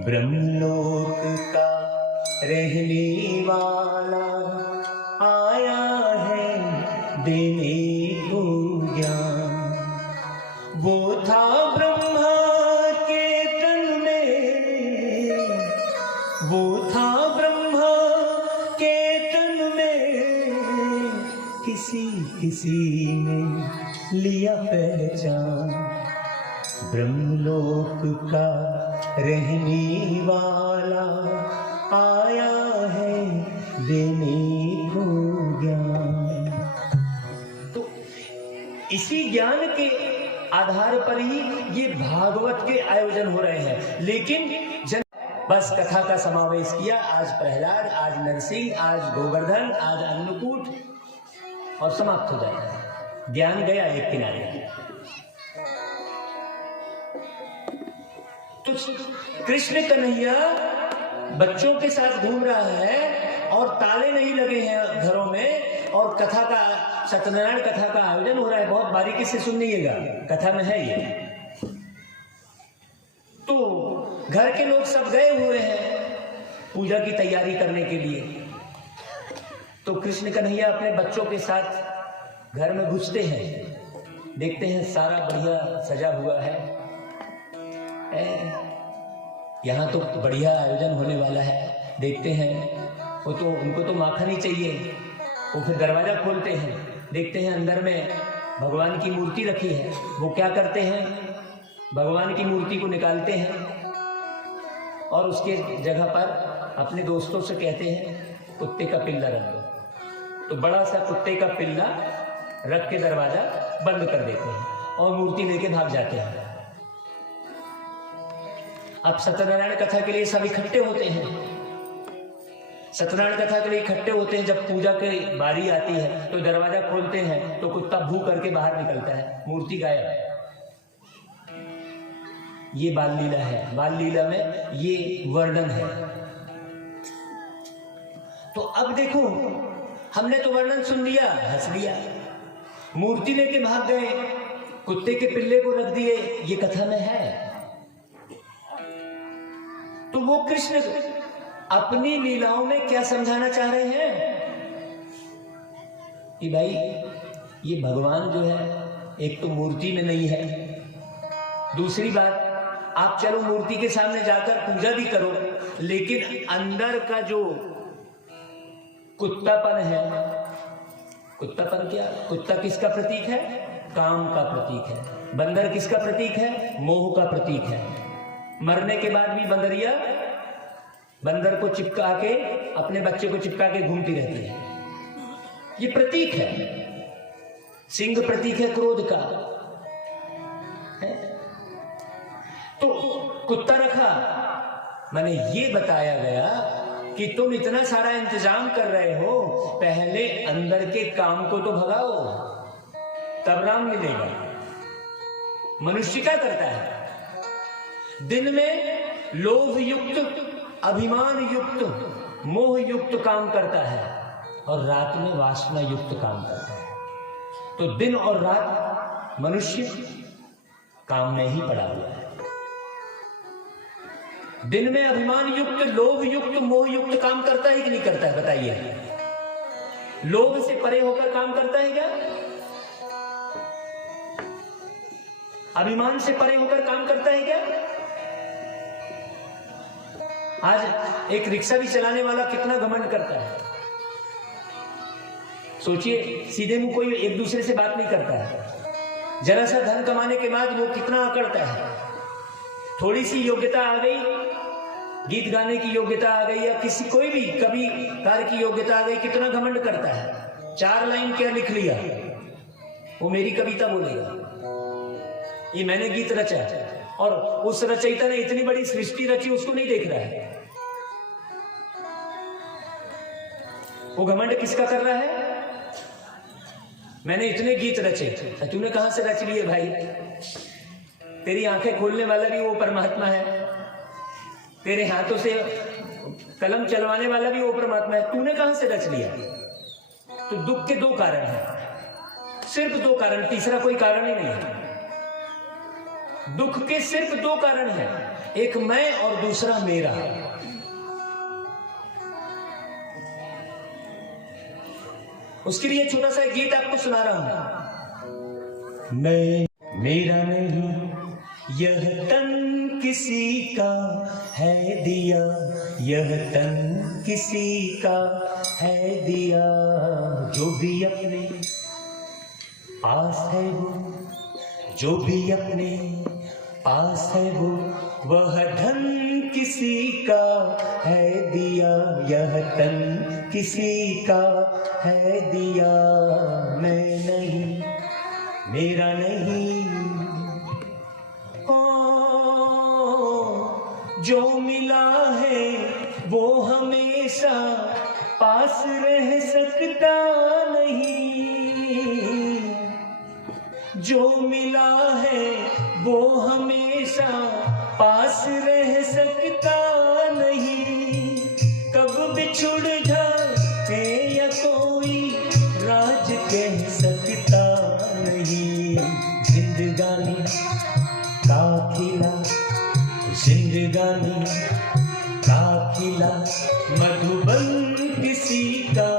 ब्रह्मलोक का रहने वाला आया है देने को ज्ञान। वो था ब्रह्मा के तन में, वो था ब्रह्मा के तन में, किसी किसी ने लिया पहचान। ब्रह्मलोक का रहने वाला आया है देने को ज्ञान। तो इसी ज्ञान के आधार पर ही ये भागवत के आयोजन हो रहे हैं। लेकिन बस कथा का समावेश किया। आज प्रहलाद, आज नरसिंह, आज गोवर्धन, आज अन्नकूट और समाप्त हो जाता है। ज्ञान गया एक किनारे। तो कृष्ण कन्हैया बच्चों के साथ घूम रहा है और ताले नहीं लगे हैं घरों में, और कथा का, सत्यनारायण कथा का आयोजन हो रहा है। बहुत बारीकी से सुनिएगा, कथा में है ये। तो घर के लोग सब गए हुए हैं पूजा की तैयारी करने के लिए। तो कृष्ण कन्हैया अपने बच्चों के साथ घर में घुसते हैं, देखते हैं सारा बढ़िया सजा हुआ है, यहाँ तो बढ़िया आयोजन होने वाला है। देखते हैं वो तो, उनको तो माखन ही चाहिए। वो फिर दरवाजा खोलते हैं, देखते हैं अंदर में भगवान की मूर्ति रखी है। वो क्या करते हैं, भगवान की मूर्ति को निकालते हैं और उसके जगह पर अपने दोस्तों से कहते हैं कुत्ते का पिल्ला रख दो। तो बड़ा सा कुत्ते का पिल्ला रख के दरवाजा बंद कर देते हैं और मूर्ति लेके भाग जाते हैं। अब सत्यनारायण कथा के लिए सब इकट्ठे होते हैं। सत्यनारायण कथा के लिए इकट्ठे होते हैं। जब पूजा की बारी आती है तो दरवाजा खोलते हैं तो कुत्ता भू करके बाहर निकलता है, मूर्ति गायब। ये बाल लीला है। बाल लीला में ये वर्णन है। तो अब देखो, हमने तो वर्णन सुन लिया, हंस लिया, मूर्ति लेके भाग गए, कुत्ते के पिल्ले को रख दिए, ये कथा में है। तो वो कृष्ण अपनी लीलाओं में क्या समझाना चाह रहे हैं कि भाई ये भगवान जो है एक तो मूर्ति में नहीं है, दूसरी बात आप चलो मूर्ति के सामने जाकर पूजा भी करो, लेकिन अंदर का जो कुत्तापन है, कुत्तापन क्या, कुत्ता किसका प्रतीक है, काम का प्रतीक है। बंदर किसका प्रतीक है, मोह का प्रतीक है। मरने के बाद भी बंदरिया बंदर को चिपका के, अपने बच्चे को चिपका के घूमती रहती है। ये प्रतीक है। सिंह प्रतीक है क्रोध का है? तो कुत्ता रखा, मैंने ये बताया गया कि तुम इतना सारा इंतजाम कर रहे हो, पहले अंदर के काम को तो भगाओ, तब राम मिलेगा। मनुष्य क्या करता है, दिन में लोभ युक्त, अभिमान युक्त, मोह युक्त काम करता है और रात में वासना युक्त काम करता है। तो दिन और रात मनुष्य काम में ही पड़ा हुआ है। दिन में अभिमान युक्त, लोभ युक्त, मोह युक्त काम करता है कि नहीं करता है, बताइए। लोभ से परे होकर काम करता है क्या, अभिमान से परे होकर काम करता है क्या? आज एक रिक्शा भी चलाने वाला कितना घमंड करता है। सोचिए, सीधे मुंह कोई एक दूसरे से बात नहीं करता है। जरा सा धन कमाने के बाद वो कितना अकड़ता है। थोड़ी सी योग्यता आ गई, गीत गाने की योग्यता आ गई या किसी कोई भी कवि कार की योग्यता आ गई, कितना घमंड करता है। 4 लाइन क्या लिख लिया, वो मेरी कविता बोलेगा, ये मैंने गीत रचा, और उस रचयिता ने इतनी बड़ी सृष्टि रची, उसको नहीं देख रहा है। वो घमंड किसका कर रहा है, मैंने इतने गीत रचे। तूने कहां से रच लिए भाई, तेरी आंखें खोलने वाला भी वो परमात्मा है, तेरे हाथों से कलम चलवाने वाला भी वो परमात्मा है, तूने कहां से रच लिया। तो दुख के 2 कारण हैं, सिर्फ 2 कारण, तीसरा कोई कारण ही नहीं है। दुख के सिर्फ 2 कारण हैं। एक मैं और दूसरा मेरा। उसके लिए छोटा सा गीत आपको सुना रहा हूं। मैं मेरा नहीं, यह तन किसी का है दिया, यह तन किसी का है दिया। जो भी अपने पास है वो, जो भी अपने पास है वो, वह धन किसी का है दिया, यह तन किसी का है दिया। मैं नहीं, मेरा नहीं। जो मिला है वो हमेशा पास रह सकता नहीं, जो मिला है वो हमेशा पास रह सकता नहीं। कब बिछुड़ जाए या कोई राज कह सकता नहीं। जिंदगानी का खिला, जिंदगानी का खिला, मधुबन किसी का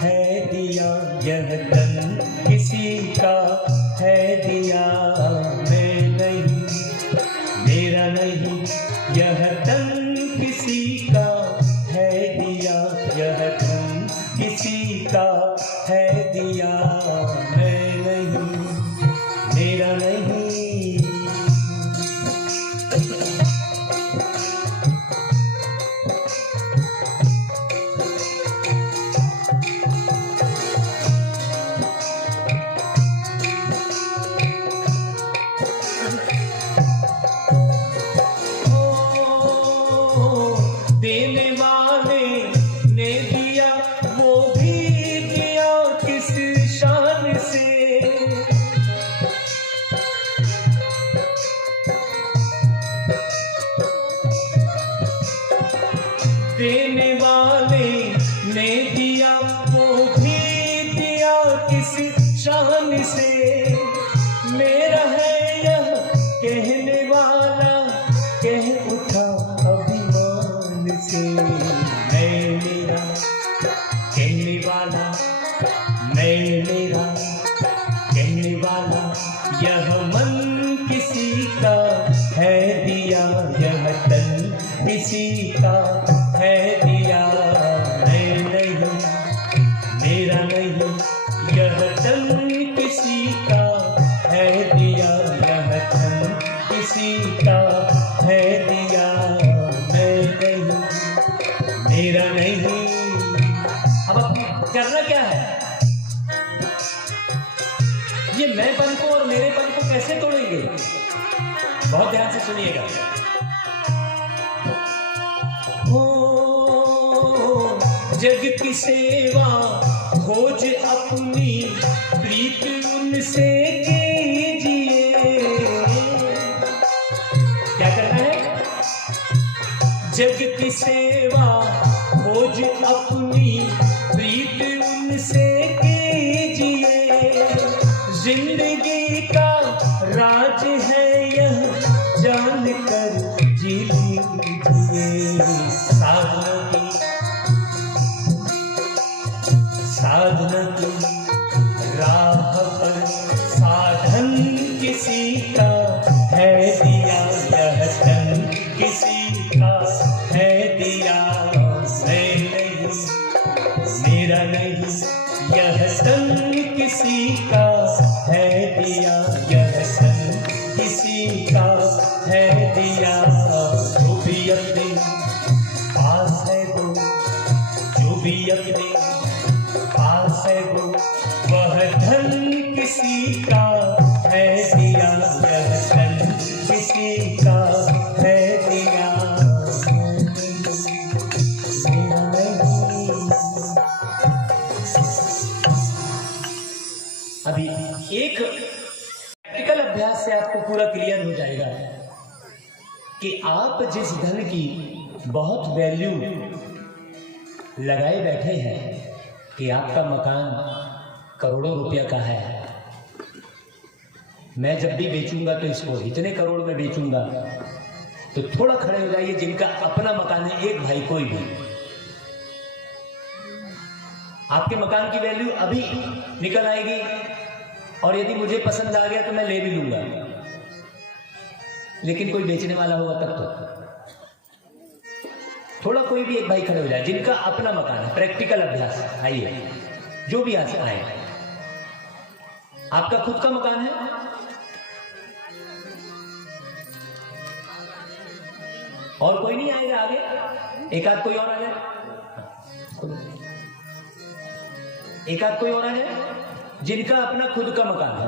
है दिया, यह तन किसी का है दिया। मैं नहीं, मेरा नहीं, यह तन किसी का है दिया, यह तन किसी का है दिया। मैं नहीं, मेरा नहीं। देने वाले ने दिया, वो भी दिया किस शान से। देने वाले ने दिया, वो भी दिया किस शान से। मेरा है यह कहने वाला, कह उठा अभिमान से। मैं मेरा कहने वाला, मैं मेरा कहने वाला, यह मन किसी का है दिया, यह तन किसी का है दिया। मैं नहीं, मेरा नहीं, यह तन किसी का है दिया, यह तन किसी का है दिया। मैं नहीं, मेरा नहीं। अब करना क्या है? ये मैंपन को और मेरेपन को कैसे तोड़ेंगे? बहुत ध्यान से सुनिएगा। जग की सेवा खोज अपनी प्रीत उनसे कीजिए। क्या करना है? जग की सेवा खोज अपनी प्रीत उनसे कीजिए। जिंदगी का राज है यह जान कर जी लीजिए। साधना की राह पर साधन किसी का है दिया, यह तन किसी का है दिया। मैं नहीं, मेरा नहीं, यह तन किसी का है दिया, यह तन किसी का है दिया। जो भी अपने पास है वो, जो भी अपने पास है वो, वह धन किसी का है दिया, यह धन किसी का है दिया। अभी एक प्रैक्टिकल अभ्यास से आपको पूरा क्लियर हो जाएगा कि आप जिस धन की बहुत वैल्यू लगाए बैठे हैं कि आपका मकान करोड़ों रुपया का है, मैं जब भी बेचूंगा तो इसको इतने करोड़ में बेचूंगा, तो थोड़ा खड़े हो जाइए जिनका अपना मकान है, एक भाई कोई भी। आपके मकान की वैल्यू अभी निकल आएगी और यदि मुझे पसंद आ गया तो मैं ले भी लूंगा, लेकिन कोई बेचने वाला होगा तब तो। थोड़ा कोई भी एक भाई खड़े हो जाए जिनका अपना मकान है, प्रैक्टिकल अभ्यास। आइए, जो भी आए। आपका खुद का मकान है? और कोई नहीं आएगा आगे? एक आध कोई और आ जाए, एक आध कोई और आ जाए जिनका अपना खुद का मकान है,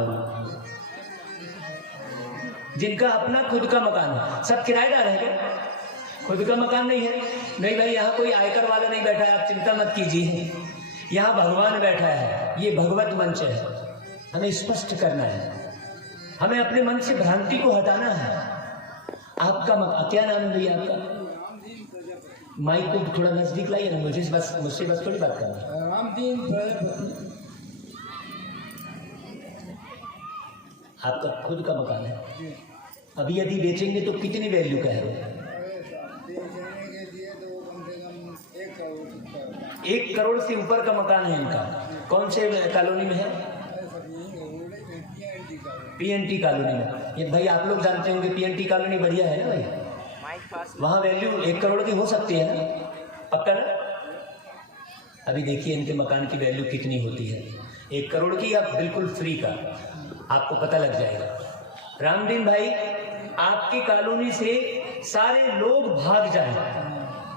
जिनका अपना खुद का मकान है। सब किराएदार है क्या? खुद का मकान नहीं है? नहीं भाई, यहाँ कोई आयकर वाला नहीं बैठा है, आप चिंता मत कीजिए। यहाँ भगवान बैठा है, ये भगवत मंच है। हमें स्पष्ट करना है, हमें अपने मन से भ्रांति को हटाना है। आपका क्या नाम है भैया आपका? माइक को थोड़ा नजदीक लाइए ना, मुझसे बस थोड़ी बात करना है। आपका खुद का मकान है, अभी यदि बेचेंगे तो कितनी वैल्यू का है? 1 करोड़ से ऊपर का मकान है इनका। कौन से कॉलोनी में है? PNT कॉलोनी में। ये भाई आप लोग जानते होंगे PNT कॉलोनी बढ़िया है ना भाई, वहाँ वैल्यू 1 करोड़ की हो सकती है ना, पक्का ना? अभी देखिए इनके मकान की वैल्यू कितनी होती है, 1 करोड़ की या बिल्कुल फ्री का, आपको पता लग जाएगा। रामदीन भाई, आपकी कॉलोनी से सारे लोग भाग जाएं,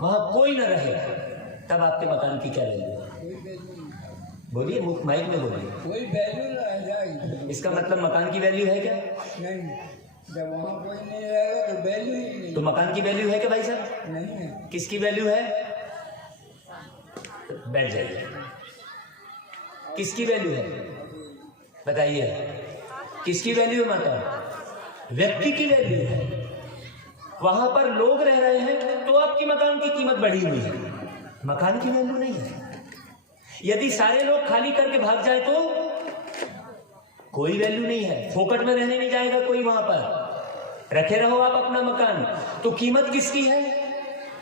वहां कोई न रहे, तब आपके मकान की क्या वैल्यू है? बोलिए, माइक में बोलिए। कोई वैल्यू नहीं जाएगी। इसका मतलब मकान की वैल्यू है क्या? नहीं, जब वहाँ कोई नहीं रहेगा तो वैल्यू ही नहीं। तो मकान की वैल्यू है क्या भाई साहब? नहीं है। किसकी वैल्यू है? बैठ जाइए। किसकी वैल्यू है बताइए? किसकी वैल्यू है माता? व्यक्ति की वैल्यू है। वहां पर लोग रह रहे हैं तो आपकी मकान की कीमत बढ़ी हुई है, मकान की वैल्यू नहीं है। यदि सारे लोग खाली करके भाग जाए तो कोई वैल्यू नहीं है, फोकट में रहने नहीं जाएगा कोई, वहां पर रखे रहो आप अपना मकान, तो कीमत किसकी है?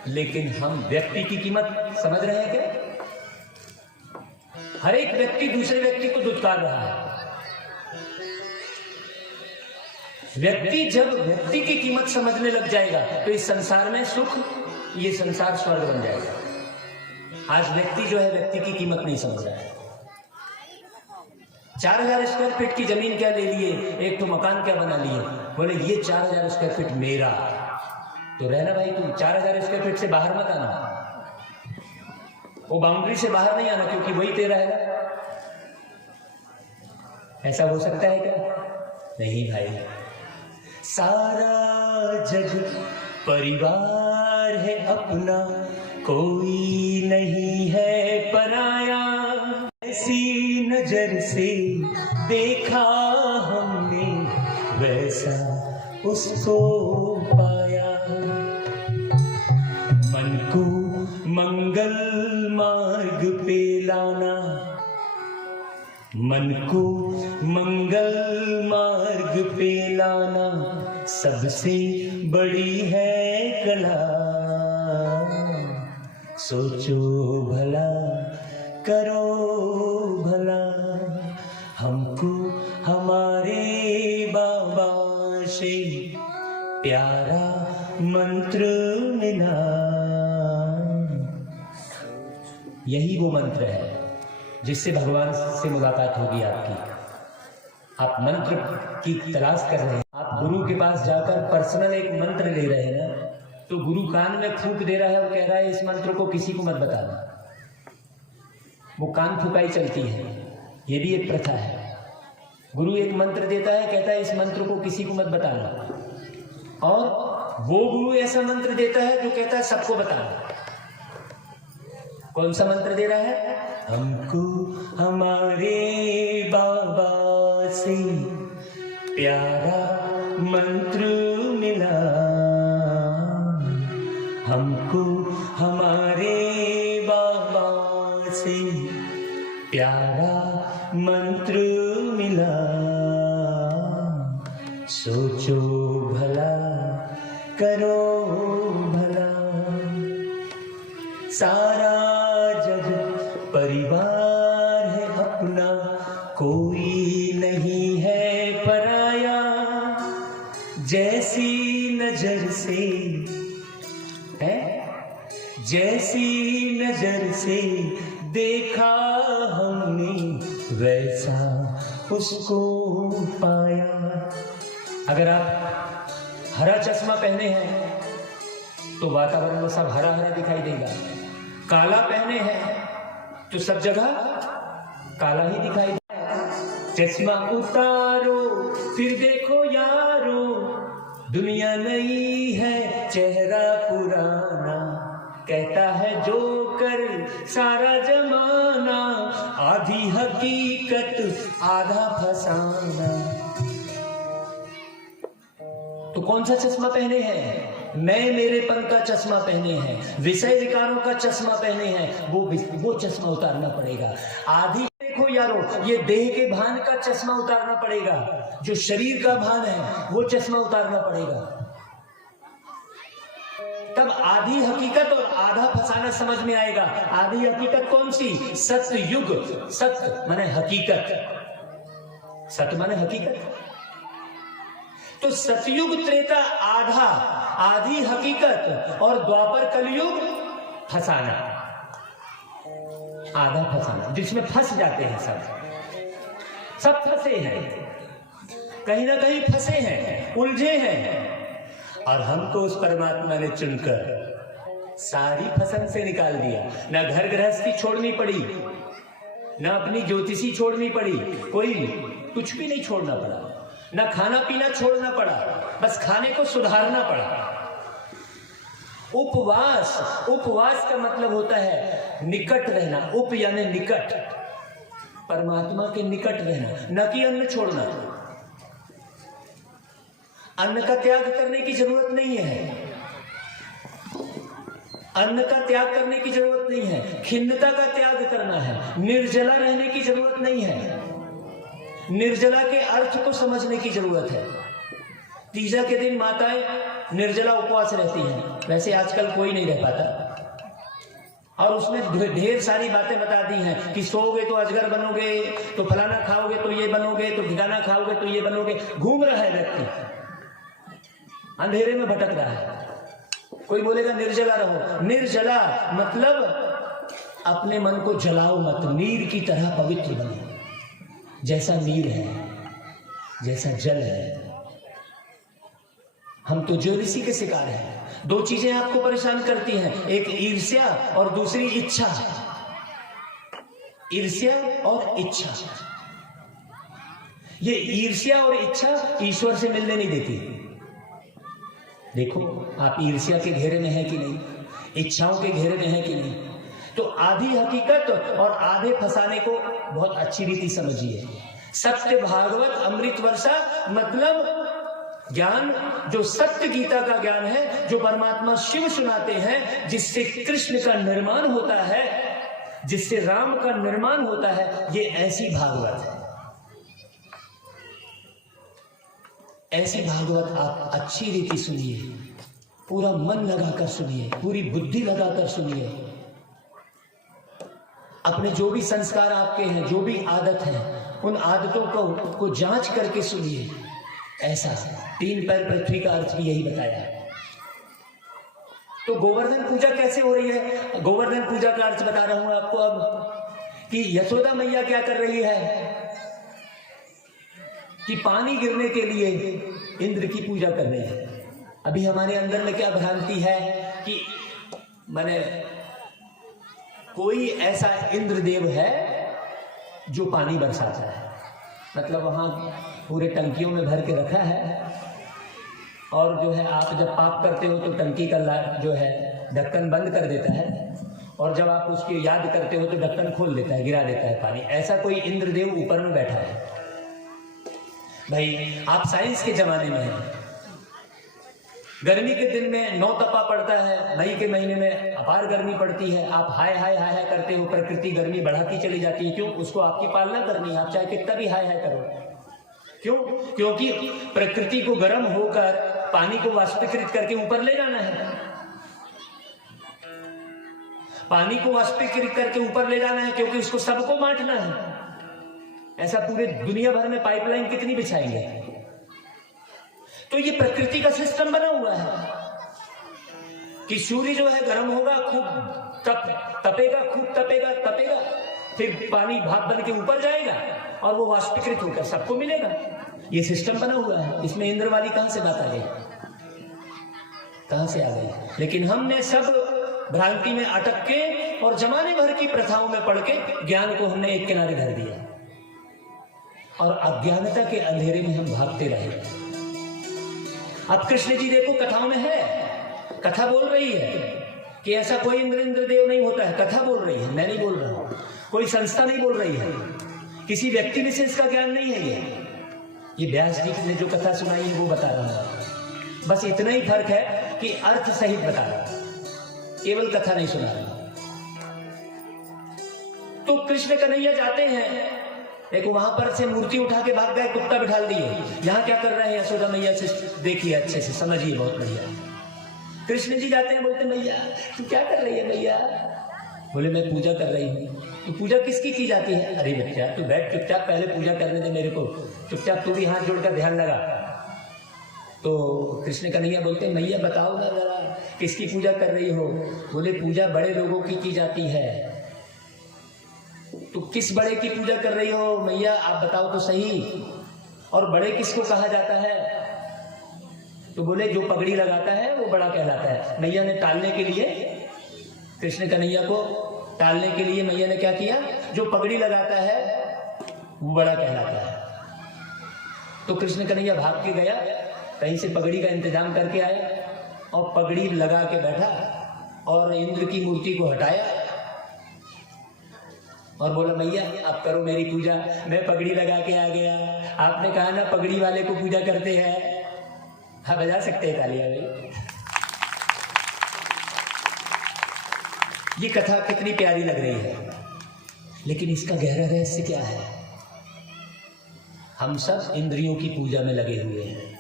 लेकिन हम व्यक्ति की कीमत समझ रहे हैं क्या? हर एक व्यक्ति दूसरे व्यक्ति को दुत्कार रहा है। व्यक्ति जब व्यक्ति की कीमत समझने लग जाएगा तो इस संसार में सुख, ये संसार स्वर्ग बन जाएगा। आज व्यक्ति जो है व्यक्ति की कीमत नहीं समझ रहा है। 4000 स्क्वायर फीट की जमीन क्या ले लिए, एक तो मकान क्या बना लिए, बोले ये 4000 स्क्वायर फीट मेरा, तो रहना भाई, तू 4000 स्क्वायर फीट से बाहर मत आना, वो बाउंड्री से बाहर नहीं आना, क्योंकि वही तेरा है। ऐसा हो सकता है क्या? नहीं भाई, सारा जग परिवार है अपना, कोई नहीं है पराया। ऐसी नजर से देखा हमने, वैसा उसको पाया। मन को मंगल मार्ग पे लाना, मन को मंगल मार्ग पे लाना, सबसे बड़ी है कला। सोचो भला, करो भला, हमको हमारे बाबा से प्यारा मंत्र मिला। यही वो मंत्र है जिससे भगवान से मुलाकात होगी आपकी। आप मंत्र की तलाश कर रहे हैं, आप गुरु के पास जाकर पर्सनल एक मंत्र ले रहे हैं ना, तो गुरु कान में फूंक दे रहा है और कह रहा है इस मंत्र को किसी को मत बताना। वो कान फुकाई चलती है, ये भी एक प्रथा है। गुरु एक मंत्र देता है, कहता है इस मंत्र को किसी को मत बताना, और वो गुरु ऐसा मंत्र देता है जो कहता है सबको बताना। कौन सा मंत्र दे रहा है? हमको हमारे बाबा से प्यारा मंत्र मिला, हमको हमारे बाबा से प्यारा मंत्र मिला। सोचो भला, करो सारा जग परिवार है अपना, कोई नहीं है पराया। जैसी नजर से है, जैसी नजर से देखा हमने वैसा उसको पाया। अगर आप हरा चश्मा पहने हैं तो वातावरण में सब हरा हरा दिखाई देगा। काला पहने हैं तो सब जगह काला ही दिखाई देगा। चश्मा उतारो फिर देखो यारो, दुनिया नई है चेहरा पुराना। कहता है जो कर सारा जमाना, आधी हकीकत आधा फसाना। तो कौन सा चश्मा पहने हैं? मैं मेरेपन का चश्मा पहने हैं, विषय विकारों का चश्मा पहने हैं, वो चश्मा उतारना पड़ेगा। आधी देखो यारो, ये देह के भान का चश्मा उतारना पड़ेगा। जो शरीर का भान है वो चश्मा उतारना पड़ेगा। तब आधी हकीकत और आधा फसाना समझ में आएगा। आधी हकीकत कौन सी? सत्य युग। सत्य माने हकीकत, सत्य माने हकीकत। तो सतयुग त्रेता आधा, आधी हकीकत, और द्वापर कलयुग फसाना, आधा फसाना, जिसमें फंस जाते हैं सब फंसे हैं, कहीं ना कहीं फंसे हैं, उलझे हैं। और हमको उस परमात्मा ने चुनकर सारी फसल से निकाल दिया। ना घर गृहस्थी छोड़नी पड़ी, ना अपनी ज्योतिषी छोड़नी पड़ी, कोई कुछ भी नहीं छोड़ना पड़ा। ना खाना पीना छोड़ना पड़ा, बस खाने को सुधारना पड़ा। उपवास, उपवास का मतलब होता है निकट रहना। उप यानी निकट, परमात्मा के निकट रहना, न कि अन्न छोड़ना। अन्न का त्याग करने की जरूरत नहीं है, अन्न का त्याग करने की जरूरत नहीं है, खिन्नता का त्याग करना है। निर्जला रहने की जरूरत नहीं है, निर्जला के अर्थ को समझने की जरूरत है। तीजा के दिन माताएं निर्जला उपवास रहती हैं, वैसे आजकल कोई नहीं रह पाता। और उसमें ढेर सारी बातें बता दी हैं कि सोओगे तो अजगर बनोगे, तो फलाना खाओगे तो ये बनोगे, तो ठिकाना खाओगे तो ये बनोगे। घूम रहा है व्यक्ति, अंधेरे में भटक रहा है। कोई बोलेगा निर्जला रहो। निर्जला मतलब अपने मन को जलाओ मत, नीर की तरह पवित्र बनो। जैसा नीर है, जैसा जल है। हम तो ज्योतिषी के शिकार हैं। दो चीजें आपको परेशान करती हैं, एक ईर्ष्या और दूसरी इच्छा। ईर्ष्या और इच्छा, ये ईर्ष्या और इच्छा ईश्वर से मिलने नहीं देती। देखो आप ईर्ष्या के घेरे में है कि नहीं, इच्छाओं के घेरे में है कि नहीं। तो आधी हकीकत और आधे फसाने को बहुत अच्छी रीति समझिए। सत्य भागवत अमृत वर्षा मतलब ज्ञान, जो सत्य गीता का ज्ञान है, जो परमात्मा शिव सुनाते हैं, जिससे कृष्ण का निर्माण होता है, जिससे राम का निर्माण होता है, ये ऐसी भागवत है। ऐसी भागवत आप अच्छी रीति सुनिए, पूरा मन लगाकर सुनिए, पूरी बुद्धि लगाकर सुनिए। अपने जो भी संस्कार आपके हैं, जो भी आदत है, उन आदतों को जांच करके सुनिए। ऐसा तीन पैर पृथ्वी का अर्थ भी यही बताया है। तो गोवर्धन पूजा कैसे हो रही है? गोवर्धन पूजा का अर्थ बता रहा हूं आपको अब, कि यशोदा मैया क्या कर रही है कि पानी गिरने के लिए इंद्र की पूजा कर रही है। अभी हमारे अंदर में क्या भ्रांति है कि माने कोई ऐसा इंद्रदेव है जो पानी बरसाता है, मतलब वहां पूरे टंकियों में भर के रखा है, और जो है आप जब पाप करते हो तो टंकी का जो है ढक्कन बंद कर देता है, और जब आप उसकी याद करते हो तो ढक्कन खोल देता है, गिरा देता है पानी। ऐसा कोई इंद्रदेव ऊपर में बैठा है। भाई आप साइंस के जमाने में हैं। गर्मी के दिन में 9 तपा पड़ता है, मई के महीने में अपार गर्मी पड़ती है। आप हाय हाय हाय हाय करते हो, प्रकृति गर्मी बढ़ाती चली जाती है। क्यों? उसको आपकी पालना करनी है, आप चाहे कितना भी हाय हाय करो। क्यों? क्योंकि प्रकृति को गर्म होकर पानी को वाष्पीकृत करके ऊपर ले जाना है। पानी को वाष्पीकृत करके ऊपर ले जाना है, क्योंकि उसको सबको बांटना है। ऐसा पूरे दुनिया भर में पाइपलाइन कितनी बिछाएंगे? तो ये प्रकृति का सिस्टम बना हुआ है कि सूर्य जो है गर्म होगा, खूब तपेगा, खूब तपेगा, फिर पानी भाप बन के ऊपर जाएगा और वो वाष्पीकृत होकर सबको मिलेगा। ये सिस्टम बना हुआ है। इसमें इंद्र वाली कहां से बात आ गई? कहां से आ गई? लेकिन हमने सब भ्रांति में अटक के और जमाने भर की प्रथाओं में पड़ के ज्ञान को हमने एक किनारे धर दिया और अज्ञानता के अंधेरे में हम भागते रहे। अब कृष्ण जी देखो कथाओं में है, कथा बोल रही है कि ऐसा कोई इंद्रदेव नहीं होता है। कथा बोल रही है, मैं नहीं बोल रहा हूं, कोई संस्था नहीं बोल रही है, किसी व्यक्ति विशेष का ज्ञान नहीं है। ये व्यास जी ने जो कथा सुनाई है वो बता रहा हूं। बस इतना ही फर्क है कि अर्थ सहित बता रहा हूं, केवल कथा नहीं सुना रहा। तो कृष्ण कन्हैया जाते हैं, एक वहां पर से मूर्ति उठा के भाग गए, कुत्ता बिठा दिए। यहां क्या कर रहे हैं? यशोदा मैया से देखिए, अच्छे से समझिए, बहुत बढ़िया। कृष्ण जी जाते हैं, बोलते मैया तू क्या कर रही है? मैया बोले मैं पूजा कर रही हूँ। तो पूजा किसकी की जाती है? अरे बच्चा तू बैठ चुपचाप, पहले पूजा करने दे मेरे को, चुपचाप तू भी हाथ जोड़कर ध्यान लगा। तो कृष्ण कन्हैया बोलते मैया बताओ ना जरा किसकी पूजा कर रही हो? बोले पूजा बड़े लोगों की जाती है। तो किस बड़े की पूजा कर रही हो मैया, आप बताओ तो सही। और बड़े किसको कहा जाता है? तो बोले जो पगड़ी लगाता है वो बड़ा कहलाता है। मैया ने टालने के लिए, कृष्ण कन्हैया को टालने के लिए मैया ने क्या किया? जो पगड़ी लगाता है वो बड़ा कहलाता है। तो कृष्ण कन्हैया भाग के गया, कहीं से पगड़ी का इंतजाम करके आया और पगड़ी लगा के बैठा और इंद्र की मूर्ति को हटाया और बोला मैया आप करो मेरी पूजा, मैं पगड़ी लगा के आ गया। आपने कहा ना पगड़ी वाले को पूजा करते हैं। हाँ बजा सकते हैं तालियां भाई। ये कथा कितनी प्यारी लग रही है, लेकिन इसका गहरा रहस्य क्या है? हम सब इंद्रियों की पूजा में लगे हुए हैं।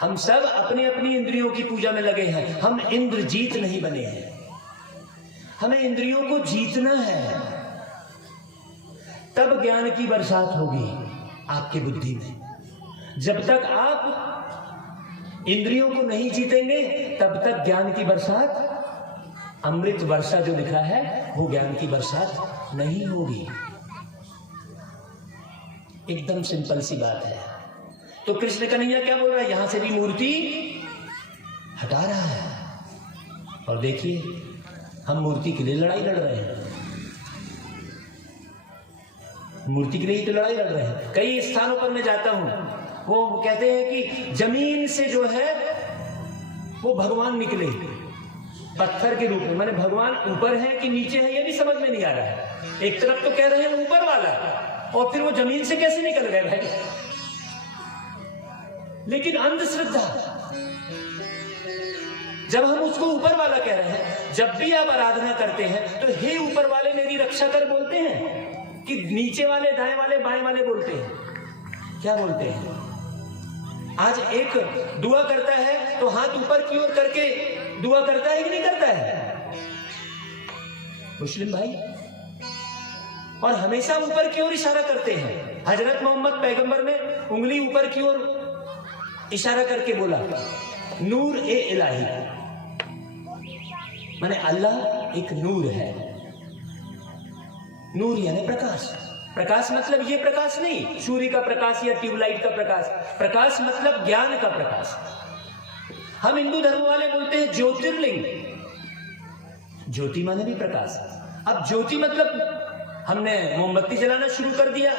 हम सब अपनी अपनी इंद्रियों की पूजा में लगे हैं। हम इंद्रजीत नहीं बने हैं, हमें इंद्रियों को जीतना है। तब ज्ञान की बरसात होगी आपकी बुद्धि में। जब तक आप इंद्रियों को नहीं जीतेंगे तब तक ज्ञान की बरसात, अमृत वर्षा जो लिखा है वो ज्ञान की बरसात नहीं होगी। एकदम सिंपल सी बात है। तो कृष्ण कन्हैया क्या बोल रहा है? यहां से भी मूर्ति हटा रहा है। और देखिए हम मूर्ति के लिए लड़ाई लड़ रहे हैं, मूर्ति के लिए ही तो लड़ाई लड़ रहे हैं। कई स्थानों पर मैं जाता हूं, वो कहते हैं कि जमीन से जो है वो भगवान निकले पत्थर के रूप में। माने भगवान ऊपर है कि नीचे है ये भी समझ में नहीं आ रहा है। एक तरफ तो कह रहे हैं ऊपर वाला, और फिर वो जमीन से कैसे निकल गए भाई? लेकिन अंधश्रद्धा, जब हम उसको ऊपर वाला कह रहे हैं, जब भी आप आराधना करते हैं तो हे ऊपर वाले मेरी रक्षा कर बोलते हैं कि नीचे वाले दाएं वाले बाएं वाले बोलते हैं? क्या बोलते हैं? आज एक दुआ करता है तो हाथ ऊपर की ओर करके दुआ करता है कि नहीं करता है मुस्लिम भाई? और हमेशा ऊपर की ओर इशारा करते हैं। हजरत मोहम्मद पैगंबर ने उंगली ऊपर की ओर इशारा करके बोला नूर ए इलाही, माने अल्लाह एक नूर है। नूर यानी प्रकाश। प्रकाश मतलब ये प्रकाश नहीं सूर्य का प्रकाश या ट्यूबलाइट का प्रकाश। प्रकाश मतलब ज्ञान का प्रकाश। हम हिंदू धर्म वाले बोलते हैं ज्योतिर्लिंग। ज्योति माने भी प्रकाश। अब ज्योति मतलब हमने मोमबत्ती जलाना शुरू कर दिया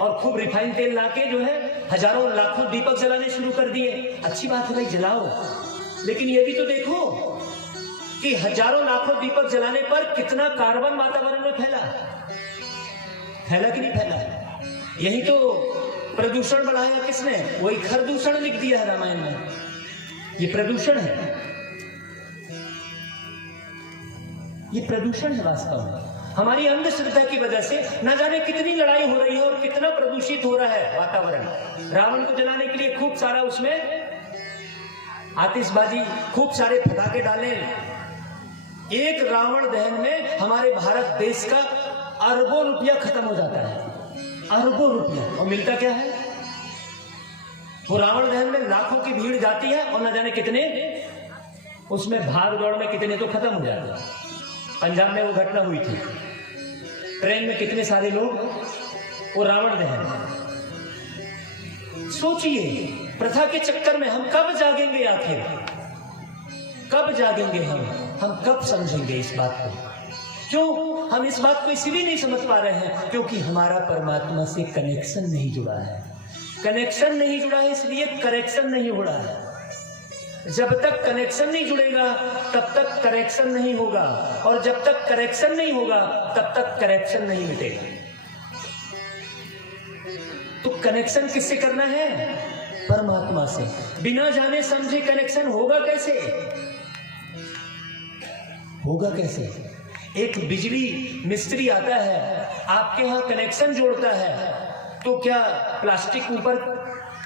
और खूब रिफाइंड तेल लाके जो है हजारों लाखों दीपक जलाने शुरू कर दिए। अच्छी बात है भाई, जलाओ, लेकिन ये भी तो देखो कि हजारों लाखों दीपक जलाने पर कितना कार्बन वातावरण में फैला कि नहीं फैला? यही तो प्रदूषण बढ़ाया किसने? वही खरदूषण लिख दिया है रामायण में। ये प्रदूषण है, ये प्रदूषण है वास्तव में। हमारी अंधश्रद्धा की वजह से न जाने कितनी लड़ाई हो रही है और कितना प्रदूषित हो रहा है वातावरण। रावण को जलाने के लिए खूब सारा उसमें आतिशबाजी, खूब सारे पटाखे डालें। एक रावण दहन में हमारे भारत देश का अरबों रुपया खत्म हो जाता है, अरबों रुपया। और मिलता क्या है? वो रावण दहन में लाखों की भीड़ जाती है और न जाने कितने उसमें भाग दौड़ में कितने तो खत्म हो जाते हैं। पंजाब में वो घटना हुई थी, ट्रेन में कितने सारे लोग, वो रावण दहन। सोचिए, प्रथा के चक्कर में हम कब जागेंगे? आखिर कब जागेंगे? हम कब समझेंगे इस बात को? क्यों हम इस बात को इसीलिए नहीं समझ पा रहे हैं क्योंकि हमारा परमात्मा से कनेक्शन नहीं जुड़ा है। कनेक्शन नहीं जुड़ा है, इसलिए करेक्शन नहीं हो रहा है। जब तक कनेक्शन नहीं जुड़ेगा तब तक करेक्शन नहीं होगा, और जब तक करेक्शन नहीं होगा तब तक करेक्शन नहीं मिटेगा। तो कनेक्शन किससे करना है? परमात्मा से। बिना जाने समझे कनेक्शन होगा कैसे? होगा कैसे? एक बिजली मिस्त्री आता है, आपके यहां कनेक्शन जोड़ता है, तो क्या प्लास्टिक ऊपर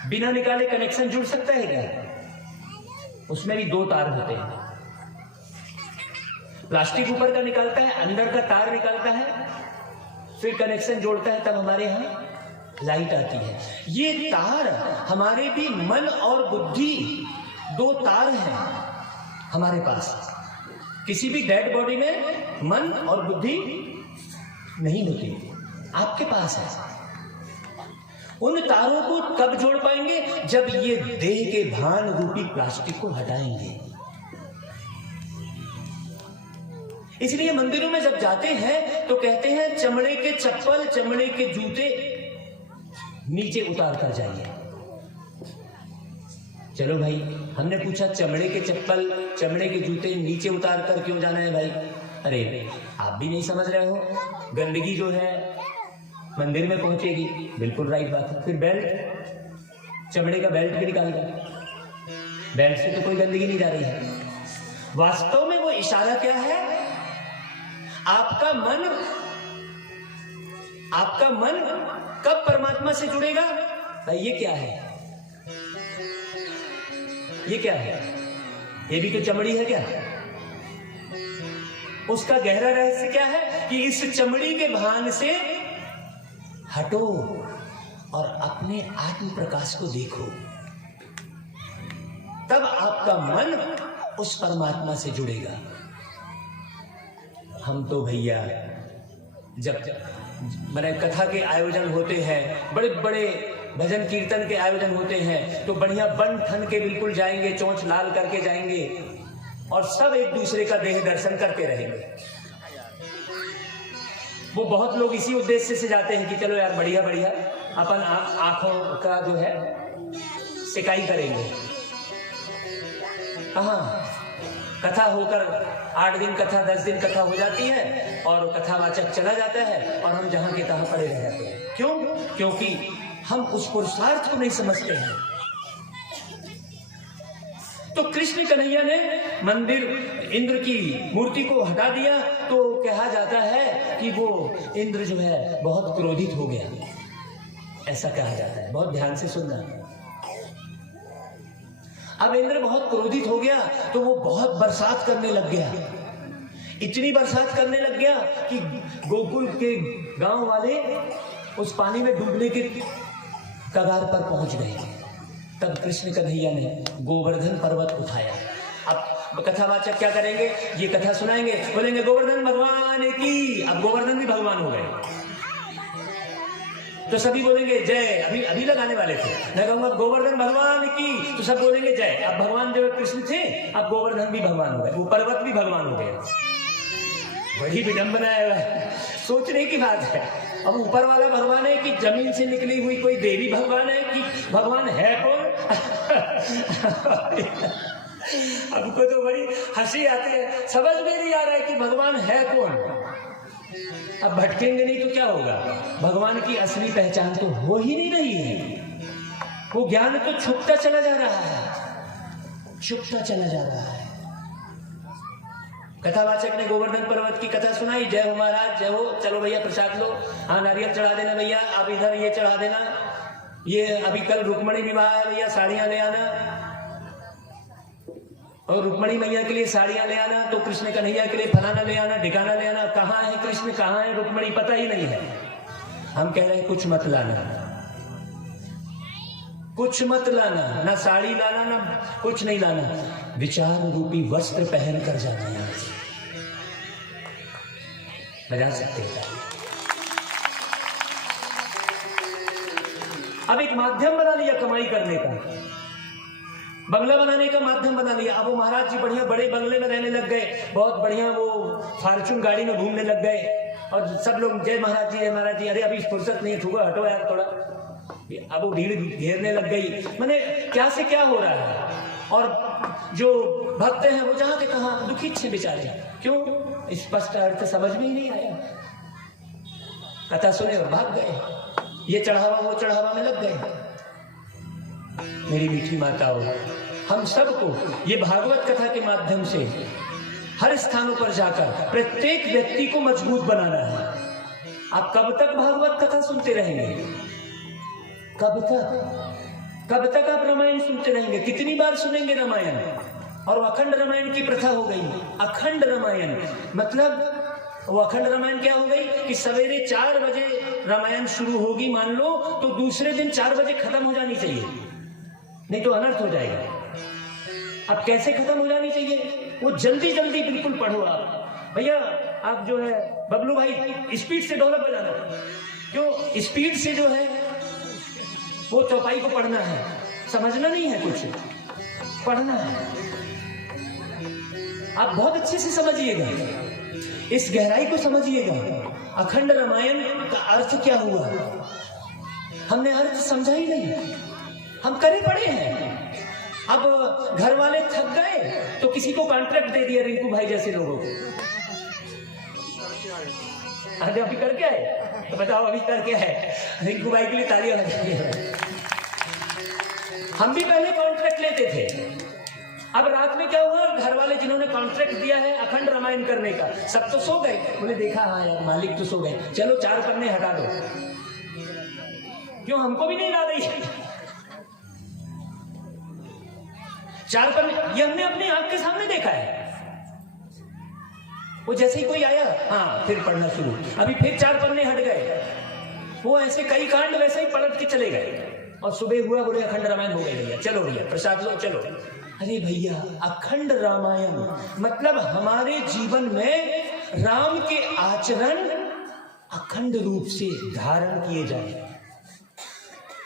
बिना निकाले कनेक्शन जुड़ सकता है क्या? उसमें भी दो तार होते हैं। प्लास्टिक ऊपर का निकालता है, अंदर का तार निकालता है, फिर कनेक्शन जोड़ता है, तब हमारे यहां लाइट आती है। ये तार हमारे भी मन और बुद्धि, दो तार हैं हमारे पास। किसी भी डेड बॉडी में मन और बुद्धि नहीं होती, आपके पास है। उन तारों को कब जोड़ पाएंगे? जब ये देह के भान रूपी प्लास्टिक को हटाएंगे। इसलिए मंदिरों में जब जाते हैं तो कहते हैं चमड़े के चप्पल, चमड़े के जूते नीचे उतार कर जाइए। चलो भाई, हमने पूछा चमड़े के चप्पल, चमड़े के जूते नीचे उतार कर क्यों जाना है भाई? अरे आप भी नहीं समझ रहे हो, गंदगी जो है मंदिर में पहुंचेगी। बिल्कुल राइट बात है। फिर बेल्ट, चमड़े का बेल्ट भी निकाल कर, बेल्ट से तो कोई गंदगी नहीं जा रही है। वास्तव में वो इशारा क्या है? आपका मन कब परमात्मा से जुड़ेगा? भाई ये क्या है? ये क्या है? ये भी तो चमड़ी है क्या? उसका गहरा रहस्य क्या है कि इस चमड़ी के भान से हटो और अपने आत्म प्रकाश को देखो, तब आपका मन उस परमात्मा से जुड़ेगा। हम तो भैया जब मैंने कथा के आयोजन होते हैं, बड़े बड़े भजन कीर्तन के आयोजन होते हैं, तो बढ़िया बन ठन के बिल्कुल जाएंगे, चोंच लाल करके जाएंगे और सब एक दूसरे का देह दर्शन करते रहेंगे। वो बहुत लोग इसी उद्देश्य से जाते हैं कि चलो यार बढ़िया बढ़िया अपन आंखों का जो है सिकाई करेंगे। हाँ, कथा होकर 8 दिन कथा, 10 दिन कथा हो जाती है और कथावाचक चला जाता है और हम जहां के तहां पड़े रह जाते हैं। क्यों? क्योंकि हम उस पुरुषार्थ को नहीं समझते हैं। तो कृष्ण कन्हैया ने मंदिर इंद्र की मूर्ति को हटा दिया, तो कहा जाता है कि वो इंद्र जो है बहुत क्रोधित हो गया, ऐसा कहा जाता है। बहुत ध्यान से सुनना। अब इंद्र बहुत क्रोधित हो गया तो वो बहुत बरसात करने लग गया। इतनी बरसात करने लग गया कि गोकुल के गांव वाले उस पानी में डूबने के कगार पर पहुंच गए। तब कृष्ण कन्हैया ने गोवर्धन पर्वत उठाया। अब कथावाचक क्या करेंगे? ये कथा सुनाएंगे, बोलेंगे गोवर्धन भगवान की। अब गोवर्धन भी भगवान हो गए तो सभी बोलेंगे जय। अभी लगाने वाले थे, मैं कहूंगा गोवर्धन भगवान की, तो सब बोलेंगे जय। अब भगवान जो कृष्ण थे, अब गोवर्धन भी भगवान हो गए, वो पर्वत भी भगवान हो गए। बड़ी विडंबना है, सोचने की बात है। अब ऊपर वाला भगवान है कि जमीन से निकली हुई कोई देवी भगवान है कि भगवान है कौन? हमको तो बड़ी हंसी आती है, समझ में नहीं आ रहा है कि भगवान है कौन। अब भटकेंगे नहीं तो क्या होगा? भगवान की असली पहचान तो हो ही नहीं रही है। वो ज्ञान तो छुपता चला जा रहा है, छुपता चला जा रहा है। कथावाचक ने गोवर्धन पर्वत की कथा सुनाई। जय हो महाराज, जय हो। चलो भैया प्रसाद लो, हाँ नारियल चढ़ा देना भैया, अब इधर ये चढ़ा देना, ये अभी कल रुक्मणी विवाह है भैया, साड़ियां ले आना। और रुक्मणी मैया के लिए साड़ियां ले आना, तो कृष्ण कन्हैया के लिए फलाना ले आना, ढिकाना ले आना। कहाँ है कृष्ण, कहाँ है रुक्मणी, पता ही नहीं है। हम कह रहे हैं कुछ मत लाना, कुछ मत लाना, ना साड़ी लाना, ना कुछ नहीं लाना, विचार रूपी वस्त्र पहन कर जाना। यहां से बजा सकते हैं। अब एक माध्यम बना लिया कमाई करने का, बंगला बनाने का माध्यम बना लिया। अब वो महाराज जी बढ़िया बड़े बंगले में रहने लग गए, बहुत बढ़िया वो फॉर्चून गाड़ी में घूमने लग गए, और सब लोग जय महाराज जी, जय महाराज जी। अरे अभी फुर्सत नहीं है, ठुका हटो यार थोड़ा। अब वो भीड़ घेरने लग गई। मैंने क्या से क्या हो रहा है। और जो भक्त हैं वो जहां के कहां दुखी थे बेचारे। क्यों? स्पष्ट अर्थ समझ में ही नहीं आया। कथा सुने और भाग गए, ये चढ़ावा वो चढ़ावा में लग गए। मेरी मीठी माताओं, हम सबको ये भागवत कथा के माध्यम से हर स्थानों पर जाकर प्रत्येक व्यक्ति को मजबूत बनाना है। आप कब तक भागवत कथा सुनते रहेंगे? कब तक आप रामायण सुनते रहेंगे? कितनी बार सुनेंगे रामायण? और अखंड रामायण की प्रथा हो गई। अखंड रामायण मतलब वो अखंड रामायण क्या हो गई कि सवेरे 4 बजे रामायण शुरू होगी मान लो, तो दूसरे दिन 4 बजे खत्म हो जानी चाहिए, नहीं तो अनर्थ हो जाएगा। अब कैसे खत्म हो जानी चाहिए? वो जल्दी जल्दी बिल्कुल पढ़ो। आप भैया, आप जो है बबलू भाई स्पीड से ढोलक बजाना। क्यों? स्पीड से जो है वो चौपाई को पढ़ना है, समझना नहीं है, कुछ पढ़ना है। आप बहुत अच्छे से समझिएगा, इस गहराई को समझिएगा। अखंड रामायण का अर्थ क्या हुआ, हमने अर्थ समझा ही नहीं, हम करे पड़े हैं। अब घर वाले थक गए तो किसी को कॉन्ट्रैक्ट दे दिया, रिंकू भाई जैसे लोगों को। अरे अभी कर क्या है, तो बताओ अभी कर क्या है? रिंकू भाई के लिए तालियां बजाइए। हम भी पहले कॉन्ट्रैक्ट लेते थे। अब रात में क्या हुआ, घर वाले जिन्होंने कॉन्ट्रैक्ट दिया है अखंड रामायण करने का, सब तो सो गए। बोले देखा, हाँ यार मालिक तो सो गए, चलो 4 पन्ने हटा दो। क्यों? हमको भी नहीं ला रही 4 पन्ने। ये हमने अपनी आंख के सामने देखा है। वो जैसे ही कोई आया, हाँ फिर पढ़ना शुरू, अभी फिर 4 पन्ने हट गए। वो ऐसे कई कांड वैसे ही पलट के चले गए। और सुबह हुआ, बोले अखंड रामायण हो गई भैया, चलो भैया प्रसाद लो, चलो। अरे भैया, अखंड रामायण मतलब हमारे जीवन में राम के आचरण अखंड रूप से धारण किए जाए,